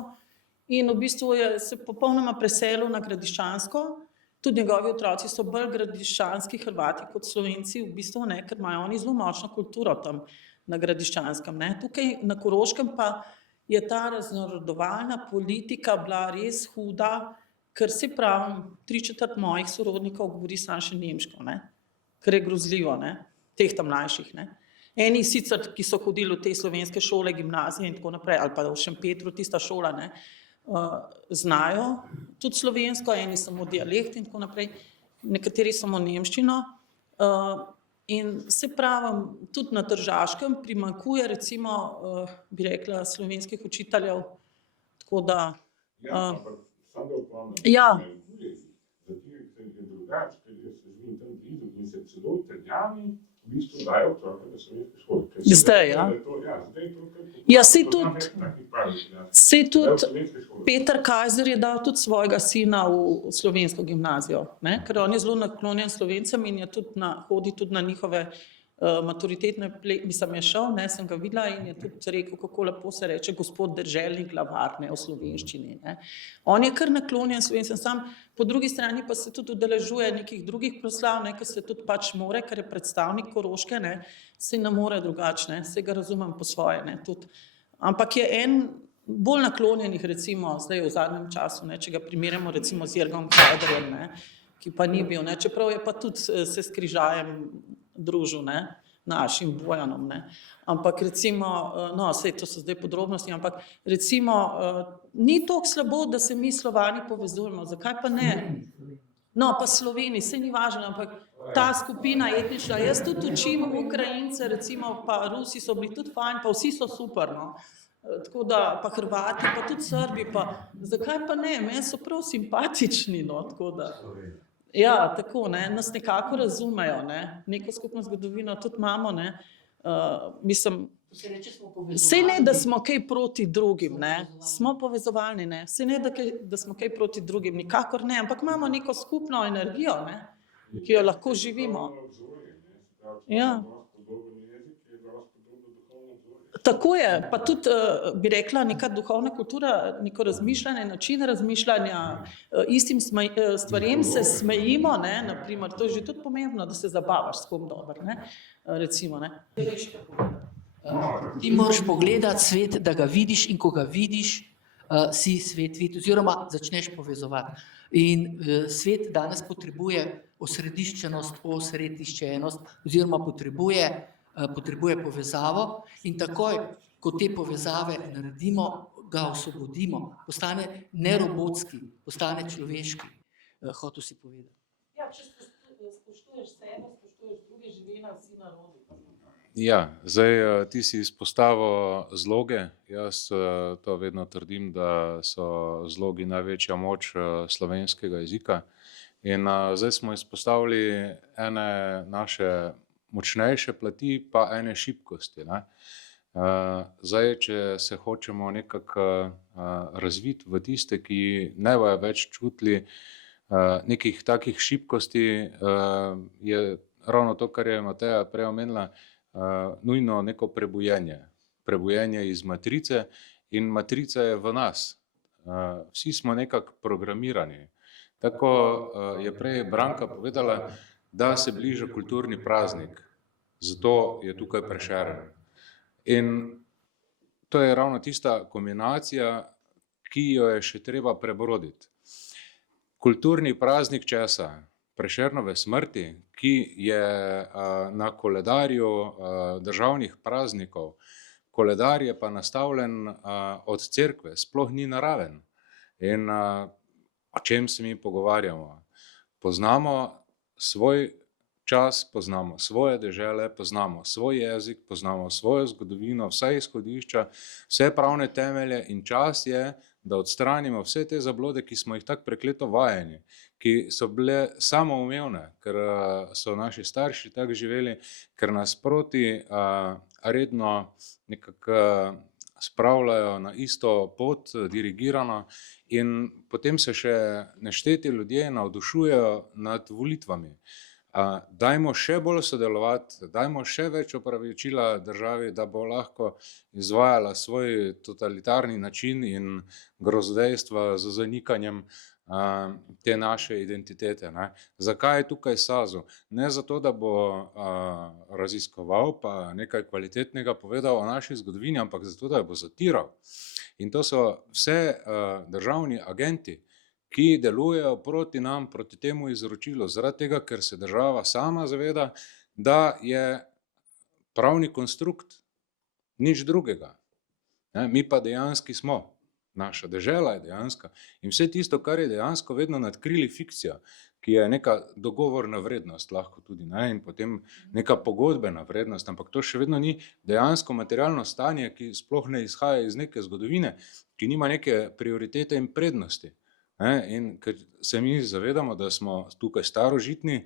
In v bistvu je se popolnoma preselil na gradiščansko. Tudi njegovi otroci so bolj gradiščanski Hrvati kot Slovenci, v bistvu, ker imajo oni zelo močno kulturo tam na gradiščanskem. Tukaj na Koroškem pa je ta raznarodovalna politika bila res huda, ker si pravim, 3/4 mojih sorodnikov govori samo še nemško, kar je grozljivo, teh tam mlajših. Eni sicer, ki so hodili v te slovenske šole, gimnazije in tako naprej, ali pa v Šempetru, tista šola, znajo tudi slovensko, eni samo dialekt in tako naprej, nekateri samo nemščino. In se pravim, tudi na Tržaškem primanjkuje, recimo, bi rekla, slovenskih učiteljev, tako da... Zdaj, ja, saj tudi Peter Kajzer je dal tudi svojega sina v slovensko gimnazijo, ker on je zelo naklonjen Slovencem in hodi tudi na njihove maturitetne, mislim, je šel, sem ga videla in je tudi rekel, kako lepo se reče gospod državnik glavar, v slovenščini. On je kar naklonjen Slovencem, sam po drugi strani pa se tudi udeležuje nekih drugih proslav, ker se tudi pač more, ker je predstavnik Koroške, se ne more drugače, se ga razumem po svoje, tudi. Ampak je en bolj naklonjenih, recimo, zdaj v zadnjem času, če ga primerjamo recimo z Jergom Kajderjem, ki pa ni bil, čeprav je pa tudi se s križajem družil, našim Bojanom, ne. Ampak recimo, no, saj to so zdaj podrobnosti, ampak recimo, ni toliko slabo, da se mi Slovani povezujemo, zakaj pa ne? No, pa Sloveniji, saj ni važno, ampak ta skupina etnična, jaz tudi učim Ukrajince, recimo, pa Rusi so bili tudi fajn, pa vsi so super, no. Tako da, pa Hrvati, pa tudi Srbi, pa zakaj pa ne, meni so prav simpatični, no, tako da. Ja, tako, ne, nas nekako razumejo, ne, neko skupno zgodovino tudi imamo, ne, mislim, saj ne, da smo kaj proti drugim, ne, smo povezovalni, ne, saj ne, da smo kaj proti drugim, nikakor ne, ampak imamo neko skupno energijo, ne, ki jo lahko živimo. Ja. Tako je, pa tudi bi rekla neka duhovna kultura, neko razmišljanje, način razmišljanja, istim stvarem se smejimo, ne, naprimer, to je že tudi pomembno, da se zabavaš s kom dobro, ne, recimo, ne. Ti moraš pogledati svet, da ga vidiš in ko ga vidiš, si svet vidi oziroma začneš povezovati. In svet danes potrebuje osrediščenost, osrediščenost oziroma potrebuje povezavo in takoj, ko te povezave naredimo, ga osvobodimo, postane nerobotski, postane človeški, hotel si povedati. Ja, če spoštuješ sebe, spoštuješ druge, živi na vsi narodi. Ja, zdaj ti si izpostavil zloge, jaz to vedno trdim, da so zlogi največja moč slovenskega jezika in zdaj smo izpostavili ene naše močnejše plati pa ene šibkosti, ne. Zdaj, če se hočemo nekako razviti v tiste, ki ne bojo več čutili nekih takih šibkosti, je ravno to, kar je Mateja prej omenila, nujno neko prebujenje iz matrice in matrica je v nas. Vsi smo nekako programirani. Tako je prej Branka povedala, da se bliža kulturni praznik, zato je tukaj Prešeren. In to je ravno tista kombinacija, ki jo je še treba prebroditi. Kulturni praznik česa? Prešernove smrti, ki je na koledarju državnih praznikov. Koledar je pa nastavljen od cerkve, sploh ni naraven. In o čem se mi pogovarjamo? Poznamo svoj čas, poznamo svoje dežele, poznamo svoj jezik, poznamo svojo zgodovino, vsa izhodišča, vse pravne temelje in čas je, da odstranimo vse te zablode, ki smo jih tako prekleto vajeni, ki so bile samoumevne, ker so naši starši tako živeli, ker nas proti redno nekako spravljajo na isto pot, dirigirano in potem se še nešteti ljudje navdušujejo nad volitvami. Dajmo še bolj sodelovati, dajmo še več opravičila državi, da bo lahko izvajala svoj totalitarni način in grozodejstva z zanikanjem te naše identitete, ne. Zakaj je tukaj SAZU? Ne zato, da bo raziskoval pa nekaj kvalitetnega povedal o naši zgodovini, ampak zato, da bo zatiral. In to so vse državni agenti, ki delujejo proti nam, proti temu izročilu, zaradi tega, ker se država sama zaveda, da je pravni konstrukt nič drugega. Mi pa dejanski smo. Naša dežela je dejanska in vse tisto, kar je dejansko vedno nadkrili fikcija, ki je neka dogovorna vrednost lahko tudi, ne, in potem neka pogodbena vrednost, ampak to še vedno ni dejansko materialno stanje, ki sploh ne izhaja iz neke zgodovine, ki nima neke prioritete in prednosti. In ker se mi zavedamo, da smo tukaj starožitni,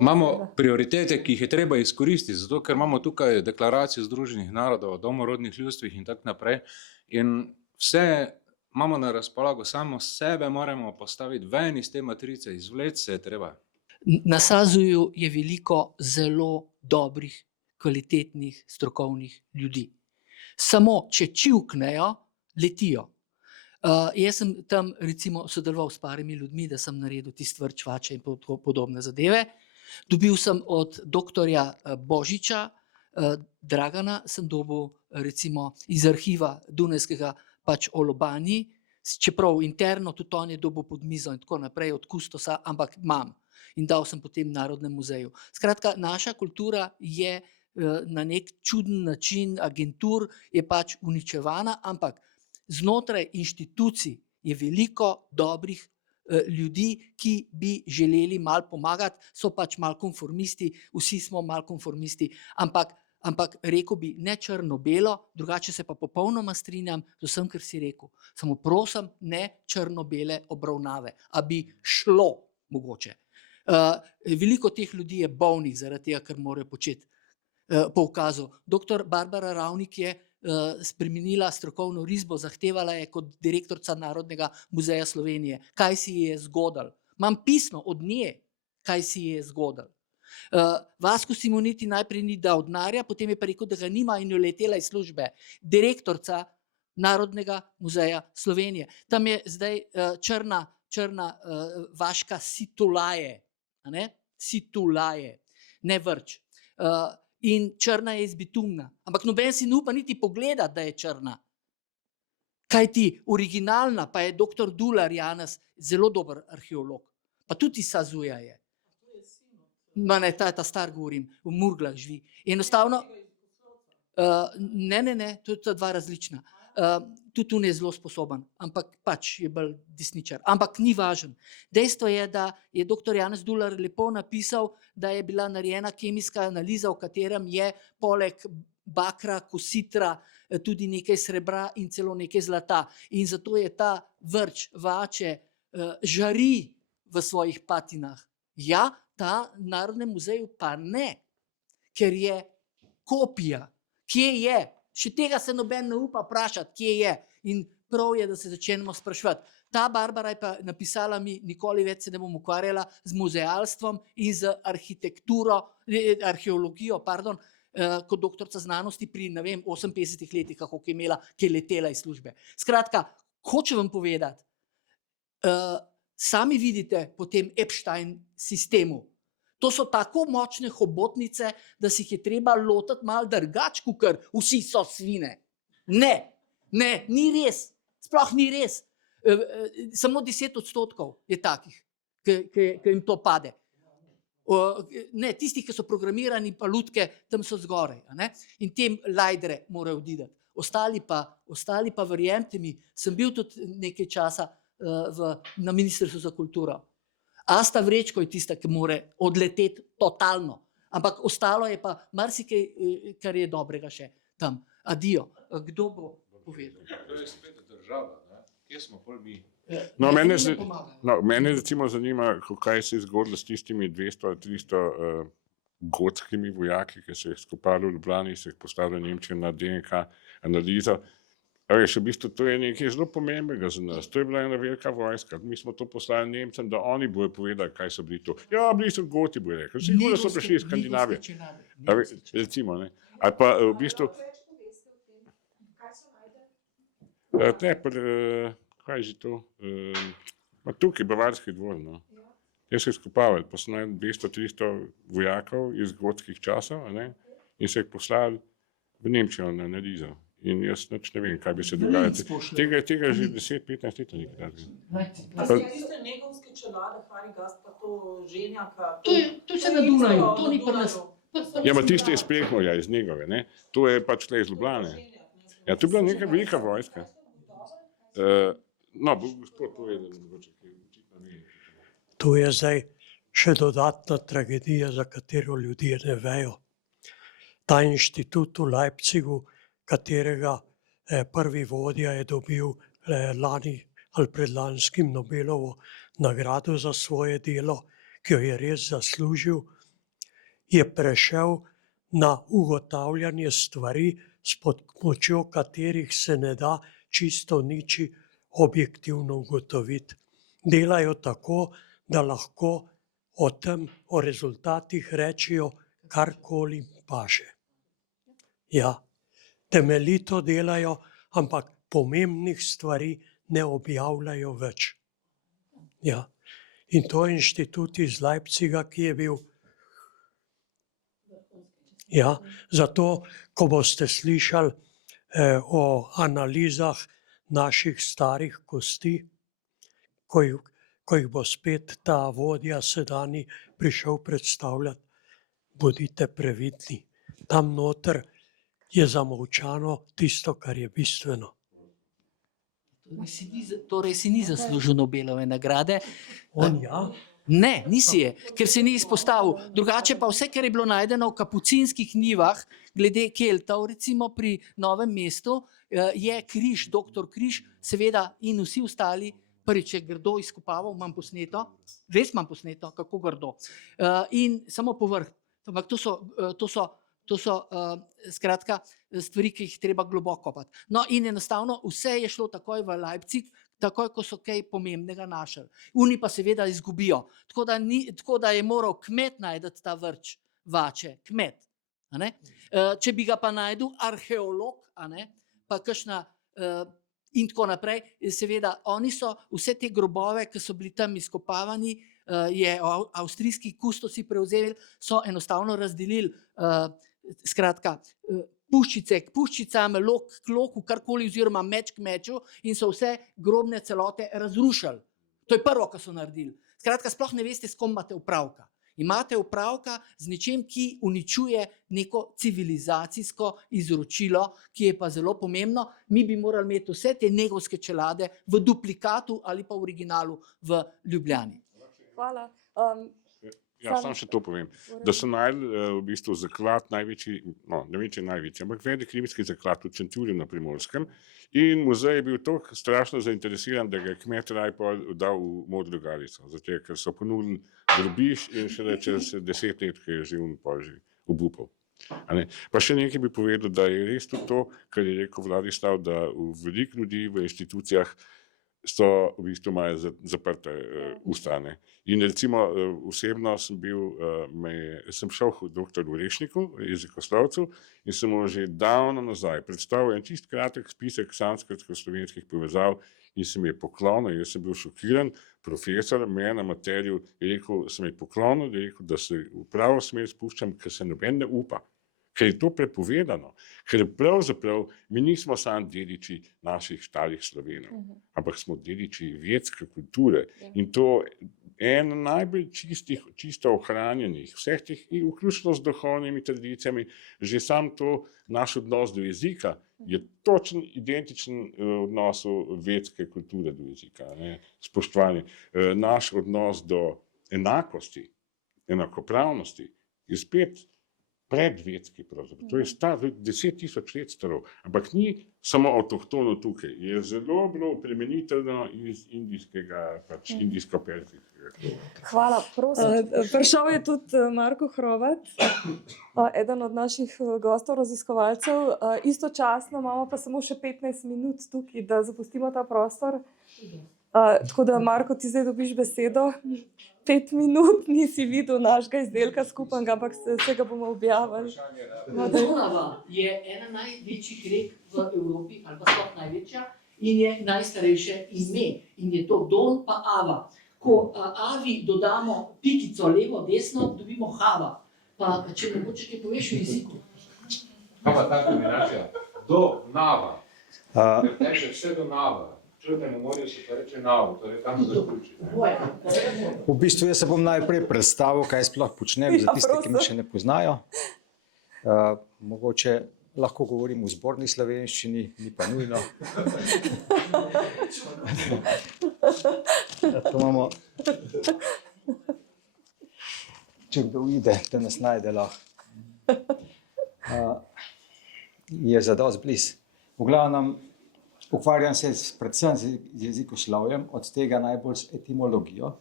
imamo prioritete, ki jih je treba izkoristiti, zato ker imamo tukaj deklaracijo Združenih narodov o domorodnih ljudstvih in tako naprej. In vse imamo na razpolago, samo sebe moramo postaviti ven iz te matrice, izvleči se je treba. Na SAZU-ju je veliko zelo dobrih, kvalitetnih, strokovnih ljudi. Samo, če čivknejo, letijo. Jaz sem tam recimo sodeloval s parimi ljudmi, da sem naredil tisti vrt čvače in podobne zadeve. Dobil sem od doktorja Božiča, Dragana, sem dobil recimo iz arhiva Dunajskega pač o Lobanji, čeprav interno tudi on je dobil pod mizo in tako naprej od kustosa, ampak imam in dal sem potem Narodnemu muzeju. Skratka, naša kultura je na nek čuden način agentur je pač uničevana, ampak znotraj inštitucij je veliko dobrih ljudi, ki bi želeli malo pomagati, so pač malo konformisti, vsi smo malo konformisti, ampak rekel bi ne črno-belo, drugače se pa popolnoma strinjam z vsem, kar si rekel. Samo prosim, ne črno-bele obravnave, a bi šlo mogoče. Veliko teh ljudi je bolnih zaradi tega, ker morajo početi po ukazu. Dr. Barbara Ravnik je spremenila strokovno risbo, zahtevala je kot direktorica Narodnega muzeja Slovenije. Kaj si je zgodilo? Imam pisno od nje, kaj si je zgodilo. Vasko Simoniti najprej ni dal denarja, potem je pa rekel, da ga nima in je letela iz službe. Direktorica Narodnega muzeja Slovenije. Tam je zdaj črna vaška Situlaje, Situlaje, ne Vrč. In črna je iz bitumna. Ampak noben si ne upa niti pogledati, da je črna. Kaj ti, originalna pa je dr. Dular Janez, zelo dober arheolog. Pa tudi Sazuja je. Ma ne, ta star govorim, v Murglah živi. Enostavno, ne, to je dva različna. Tudi on je zelo sposoben, ampak pač je bolj desničar. Ampak ni važen. Dejstvo je, da je dr. Janez Dular lepo napisal, da je bila narejena kemijska analiza, v katerem je poleg bakra, kositra, tudi nekaj srebra in celo nekaj zlata. In zato je ta Vrč, Vače, žari v svojih patinah. Ja, ta Narodnem muzeju pa ne, ker je kopija. Kje je? Še tega se noben ne upa vprašati, kje je. In prav je, da se začnemo spraševati. Ta Barbara je pa napisala mi, nikoli več se ne bom ukvarjala z muzealstvom in z arheologijo, kot doktorica znanosti pri, ne vem, 58 letih, kako je imela, ki je letela iz službe. Skratka, hočem vam povedati, sami vidite po tem Epstein sistemu. To so tako močne hobotnice, da si jih je treba lotiti malo drugače, kakor vsi so svine. Ne, ni res. Sploh ni res. Samo 10% je takih, ki jim to pade. Ne, tistih, ki so programirani, pa lutke, tam so zgoraj. In tem lajdre morajo odideti. Ostali pa, verjemite mi, sem bil tudi nekaj časa na Ministrstvu za kulturo. Asta Vrečko je tista, ki more odleteti totalno. Ampak ostalo je pa marsikaj, kar je dobrega še tam. Adijo. Kdo bo povedal? To je spet država, ne? Kje smo pol mi? No, mene recimo zanima, kaj se je zgodilo s tistimi 200-300 gotskimi vojaki, ki so jih skopali v Ljubljani, so jih postavili v Nemčijo na DNK analizo. V bistvu to je nekaj zelo pomembnega za nas. To je bila ena velika vojska. Mi smo to poslali Nemcem, da oni bojo povedali, kaj so bili to. Ja, bili so Goti, bojo rekli. Sigurno so prišli iz Skandinavije. Recimo, ne. Ali pa v bistvu... Ne, pa kaj je že to? Tukaj, Bavarski dvor, no. Te so izkopavali, pa so najdeli 200-300 vojakov iz gotskih časov, in so jih poslali v Nemčijo na analizo. In jaz nič ne vem, kaj bi se dogajalo. Tega že 10-15 let nekaj takega. Pa se tiste negovske čelade, Harigast, pa to ženjaka... To se na Dunaju, to ni pa nas... Ja, ma tiste iz Prekmurja, iz Negove, ne? To je pač tle iz Ljubljane. Ja, to je bila neka velika vojska. No, bo gospod povedal, mogoče, ki očitno ne. To je zdaj še dodatna tragedija, za katero ljudje ne vejo. Ta inštitut v Leipzigu, katerega prvi vodja je dobil lani ali predlanskim Nobelovo nagrado za svoje delo, ki jo je res zaslužil, je prešel na ugotavljanje stvari, s pomočjo katerih se ne da čisto nič objektivno ugotoviti. Delajo tako, da lahko o tem, o rezultatih rečijo karkoli paše. Ja. Temeljito delajo, ampak pomembnih stvari ne objavljajo več. Ja. In to je inštitut iz Leipziga, ki je bil. Ja, zato, ko boste slišali o analizah naših starih kosti, ko jih bo spet ta vodja sedanji prišel predstavljati, bodite previdni. tam noter je zamolčano tisto, kar je bistveno. Torej si ni zaslužil Nobelove nagrade. On ja. Ne, nisi je, ker se ni izpostavil. Drugače pa vse, kar je bilo najdeno v kapucinskih njivah, glede Keltov, recimo pri Novem mestu, je križ, doktor Križ, seveda in vsi ostali, prvič je grdo izkopaval, imam posneto, res imam posneto, kako grdo. In samo povrh. Ampak to so skratka stvari, ki jih treba globoko kopati. No in enostavno vse je šlo takoj v Leipzig, takoj, ko so kaj pomembnega našli. Oni pa seveda izgubijo. Tako da je moral kmet najti ta vrč vače, kmet. A ne? Če bi ga pa najdel arheolog, a ne? Pa kakšna in tako naprej, seveda oni so vse te grobove, ki so bili tam izkopavani, je avstrijski kustosi prevzeli, so enostavno razdelili skratka puščice k puščicam, lok k loku, karkoli oziroma meč k meču in so vse grobne celote razrušili. To je prvo, kar so naredili. Skratka, sploh ne veste, s kom imate opravka. Imate opravka z nečem, ki uničuje neko civilizacijsko izročilo, ki je pa zelo pomembno. Mi bi morali imeti vse te negovske čelade v duplikatu ali pa v originalu v Ljubljani. Hvala. Ja, samo še to povem, da so najdli v bistvu zaklad največji, no, ne vem, če največji, ampak velik rimski zaklad v Čenturju na Primorskem in muzej je bil tako strašno zainteresiran, da ga je kmet raj dal v Modro Galico, zato ker so ponudili drobiž in šele čez 10 let, ko je že obupal. Pa še nekaj bi povedal, da je res tudi to, kar je rekel Vladislav, da veliko ljudi v institucijah so v bistvu imajo zaprte usta. In recimo osebno sem šel k doktorju Orešniku, jezikoslovcu, in sem mu že davno nazaj predstavil en čist kratek spisek sanskritsko-slovenskih povezav in se mi je poklonil, jaz sem bil šokiran, profesor me na materiju je rekel, sem je poklonil, je rekel, da se v pravo smer spuščam, ker se noben ne upa. Ker je to prepovedano, ker pravzaprav mi nismo samo dediči naših starih Slovenov, ampak smo dediči vedske kulture in to eno najbolj čisto ohranjenih, vseh teh, vključno z duhovnimi tradicijami, že sam to naš odnos do jezika je točno identičen odnosu vedske kulture do jezika, spoštovanje. Naš odnos do enakosti, enakopravnosti je spet predvedski pravzaprav. To je star 10 000 let staro, ampak ni samo avtohtono tukaj, je zelo bilo premenitelno iz indijsko-perzijskega. Hvala, prosim. Prišel je tudi Marko Hrovat, eden od naših gostov raziskovalcev. Istočasno imamo pa samo še 15 minut tukaj, da zapustimo ta prostor. Tako da, Marko, ti zdaj dobiš besedo. 5 minut nisi videl našega izdelka skupaj, ampak se ga bomo objavili. Donava je ena največjih rek v Evropi, ali pa sploh največja, in je najstarejše ime. In je to Don pa Ava. Ko Avi dodamo pikico levo, desno, dobimo Hava. Pa če mogoče kaj poveš v jeziku. Kaj pa ta kombinacija? Do Nava. Ker teče vse do Nava. Črnemu morju se pa reče Navo, torej tam zaključi. V bistvu jaz se bom najprej predstavil, kaj sploh počnem, za tiste, ki me še ne poznajo. Mogoče lahko govorim v zborni slovenščini, ni pa nujno. To imamo, če kdo ide, da nas najde lahko. Je zadosti blizu. V glavnem, ukvarjam se predvsem z jezikoslovjem, od tega najbolj z etimologijo.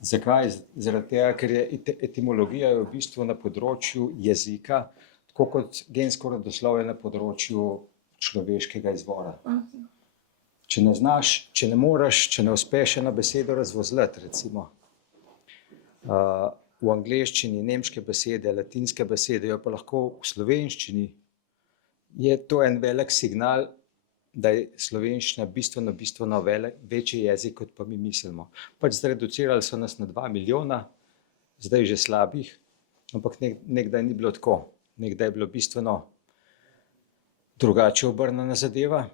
Zakaj? Zaradi tega, ker je etimologija v bistvu na področju jezika, tako kot gensko rodoslovje na področju človeškega izvora. Če ne znaš, če ne moreš, če ne uspeš eno besedo razvozlati, recimo v angleščini nemške besede, latinske besede, jo pa lahko v slovenščini, je to en velik signal, da je slovenščina bistveno večji jezik, kot pa mi mislimo. Pač zreducirali so nas na 2 milijona, zdaj že slabih, ampak nekdaj ni bilo tako. Nekdaj je bilo bistveno drugače obrnjena zadeva.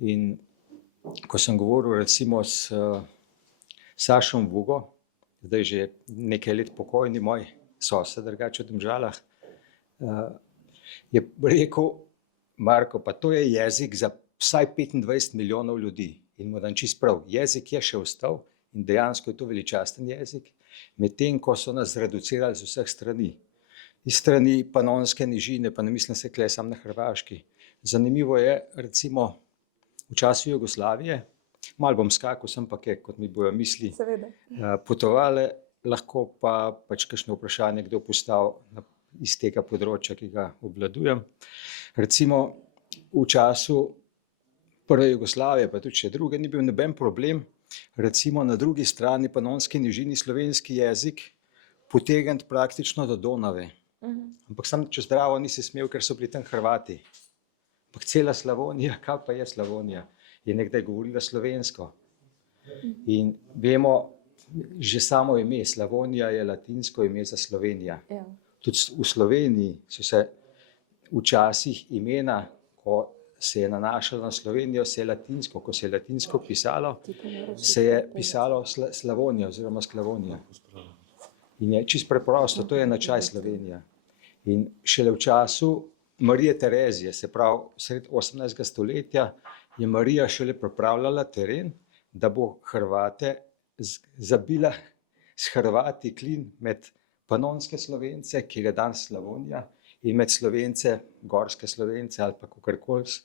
In ko sem govoril recimo s Sašom Vugo, zdaj že nekaj let pokojni moj sosed, drugače v Domžalah, je rekel, Marko, pa to je jezik za vsaj 25 milijonov ljudi. In mu dan čist prav, jezik je še ostal in dejansko je to veličasten jezik, medtem ko so nas zreducirali z vseh strani. Iz strani Panonske nižine, pa ne mislim se kle sam na Hrvaški. Zanimivo je, recimo, v času Jugoslavije, malo bom skakal, sem pa kaj, kot mi bojo misli potovale, lahko pa pač kakšno vprašanje, kdo postal iz tega področja, ki ga obvladujem. Recimo, v času prve Jugoslavije, pa tudi še druge, ni bil noben problem, recimo na drugi strani Panonski nižini slovenski jezik potegniti praktično do Donave. Ampak sam čez Dravo nisi smel, ker so bili tam Hrvati. Ampak cela Slavonija, kaj pa je Slavonija, je nekdaj govorila slovensko. In vemo, že samo ime Slavonija je latinsko ime za Slovenija. Tudi v Sloveniji so se včasih imena, ko se je nanašalo na Slovenijo, se je latinsko, ko se je latinsko pisalo, se je pisalo Slavonija oziroma Sklavonija. In je čisto preprosto, to je enačaj Slovenija. In šele v času Marije Terezije, se pravi sred 18. stoletja, je Marija šele pripravljala teren, da bo Hrvate zabila s Hrvati klin med panonske Slovence, ki je danes Slavonija, in med Slovence, gorske Slovence ali pa kakorkoli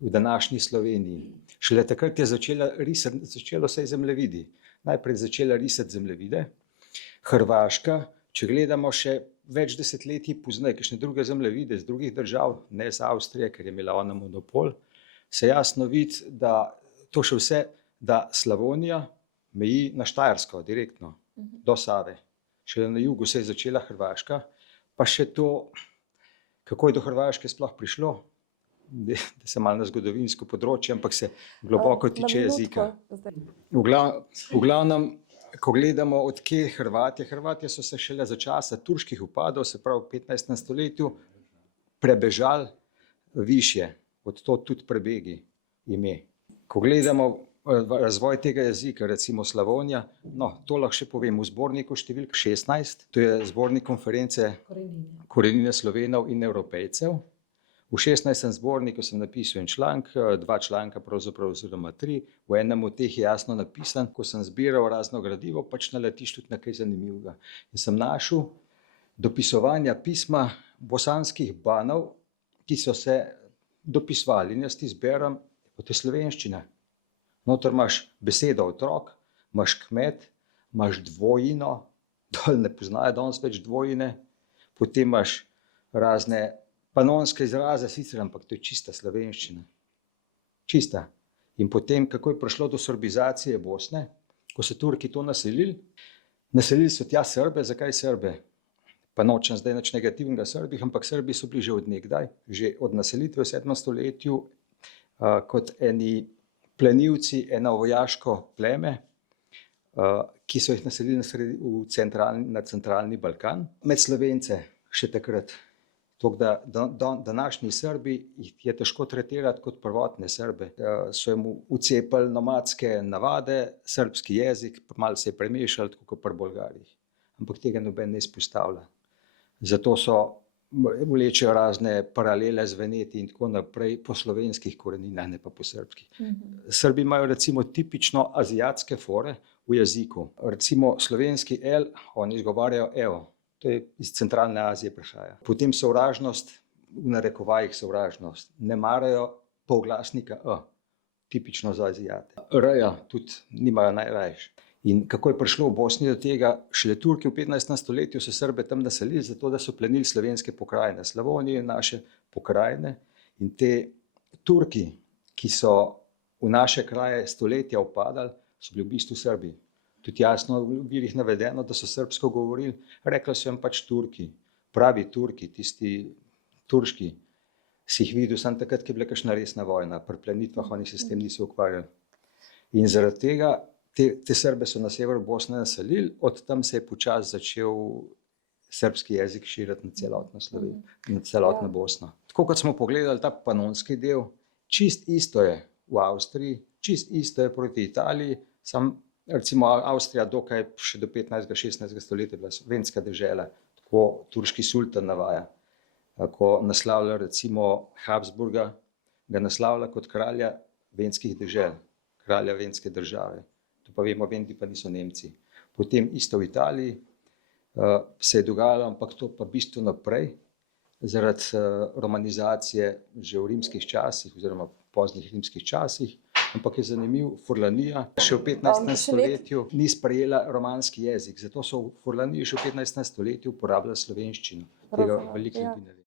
v današnji Sloveniji. Šele takrat je začelo se zemljevidi. Najprej začela risati zemljevide. Hrvaška, če gledamo še več desetletij pozneje, kakšne druge zemljevide iz drugih držav, ne iz Avstrije, ker je imela ona monopol, se jasno vidi, da to še vse, da Slavonija meji na Štajersko, direktno, do Save. Šele na jugu se je začela Hrvaška, pa še to, kako je do Hrvaške sploh prišlo, da se malo na zgodovinsko področje, ampak se globoko tiče jezika. V glavnem, ko gledamo, od kje Hrvatje, Hrvatje so se šele za časa turških upadov, se pravi v 15. stoletju, prebežali višje, od to tudi prebegi ime. Ko gledamo razvoj tega jezika, recimo Slavonija, no, to lahko še povem v zborniku številka 16, to je zbornik konference Korenine Slovenov in Evropejcev. V 16. zborniku sem napisal en članek, 2 članka pravzaprav oziroma 3, v enem od teh je jasno napisan, ko sem zbiral razno gradivo, pač naletiš tudi na kaj zanimivega. In sem našel dopisovanja pisma bosanskih banov, ki so se dopisovali, in jaz ti zberem, to je slovenščina. Notor imaš besedo otrok, imaš kmet, imaš dvojino, dol ne poznajo danes več dvojine, potem imaš razne panonske izraze sicer, ampak to je čista slovenščina. Čista. In potem, kako je prišlo do sorbizacije Bosne, ko so Turki to naselili, naselili so tja Srbe. Zakaj Srbe? Pa nočem zdaj nič negativnega Srbih, ampak Srbi so bili že od nekdaj, že od naselitve v 7. stoletju, kot eni plenilci, eno vojaško pleme, ki so jih naselili na centralni Balkan. Med Slovence še takrat. Tako da današnji Srbi jih je težko tretirati kot prvotne Srbe. So jim ucepili nomadske navade, srbski jezik, malo se je premešal, tako kot pri Bolgarih. Ampak tega noben ne izpostavlja. Zato so vlečejo razne paralele z Veneti in tako naprej po slovenskih koreninah, ne pa po srbskih. Srbi imajo recimo tipično azijatske fore v jeziku. Recimo slovenski L, oni izgovarjajo evo. To je iz centralne Azije prihaja. Potem sovražnost, v narekovajih sovražnost, ne marajo polglasnika tipično za Azijate. R-ja tudi nimajo najrajši. In kako je prišlo v Bosni do tega, šele Turki v 15. stoletju so Srbe tam naselili, zato da so plenili slovenske pokrajine, Slavonije, naše pokrajine. In te Turki, ki so v naše kraje stoletja upadali, so bili v bistvu Srbi. Tudi jasno v virih navedeno, da so srbsko govorili, rekli so jim pač Turki, pravi Turki, tisti turški, si jih videl samo takrat, ko je bila kakšna resna vojna, pri plenitvah oni se s tem niso ukvarjali. In zaradi tega te Srbe so na severu Bosne naselili, od tam se je počasi začel srbski jezik širiti na celotno Slovenijo, na celotno Bosno. Tako kot smo pogledali ta panonski del, čist isto je v Avstriji, čist isto je proti Italiji, sam recimo Avstrija dokaj še do 15. 16. stoletja bila slovenska dežela, tako turški sultan navaja. ko naslavlja recimo Habsburga, ga naslavlja kot kralja venskih dežel, kralja venske države. To pa vemo, vendi pa niso Nemci. Potem isto v Italiji se je dogajalo, ampak to pa bistveno prej, zaradi romanizacije že v rimskih časih oziroma poznih rimskih časih, ampak je zanimiv, Furlanija še v 15. stoletju ni sprejela romanski jezik, zato so v Furlaniji še v 15. stoletju uporabljali slovenščino, tega veliko ljudi ne ve.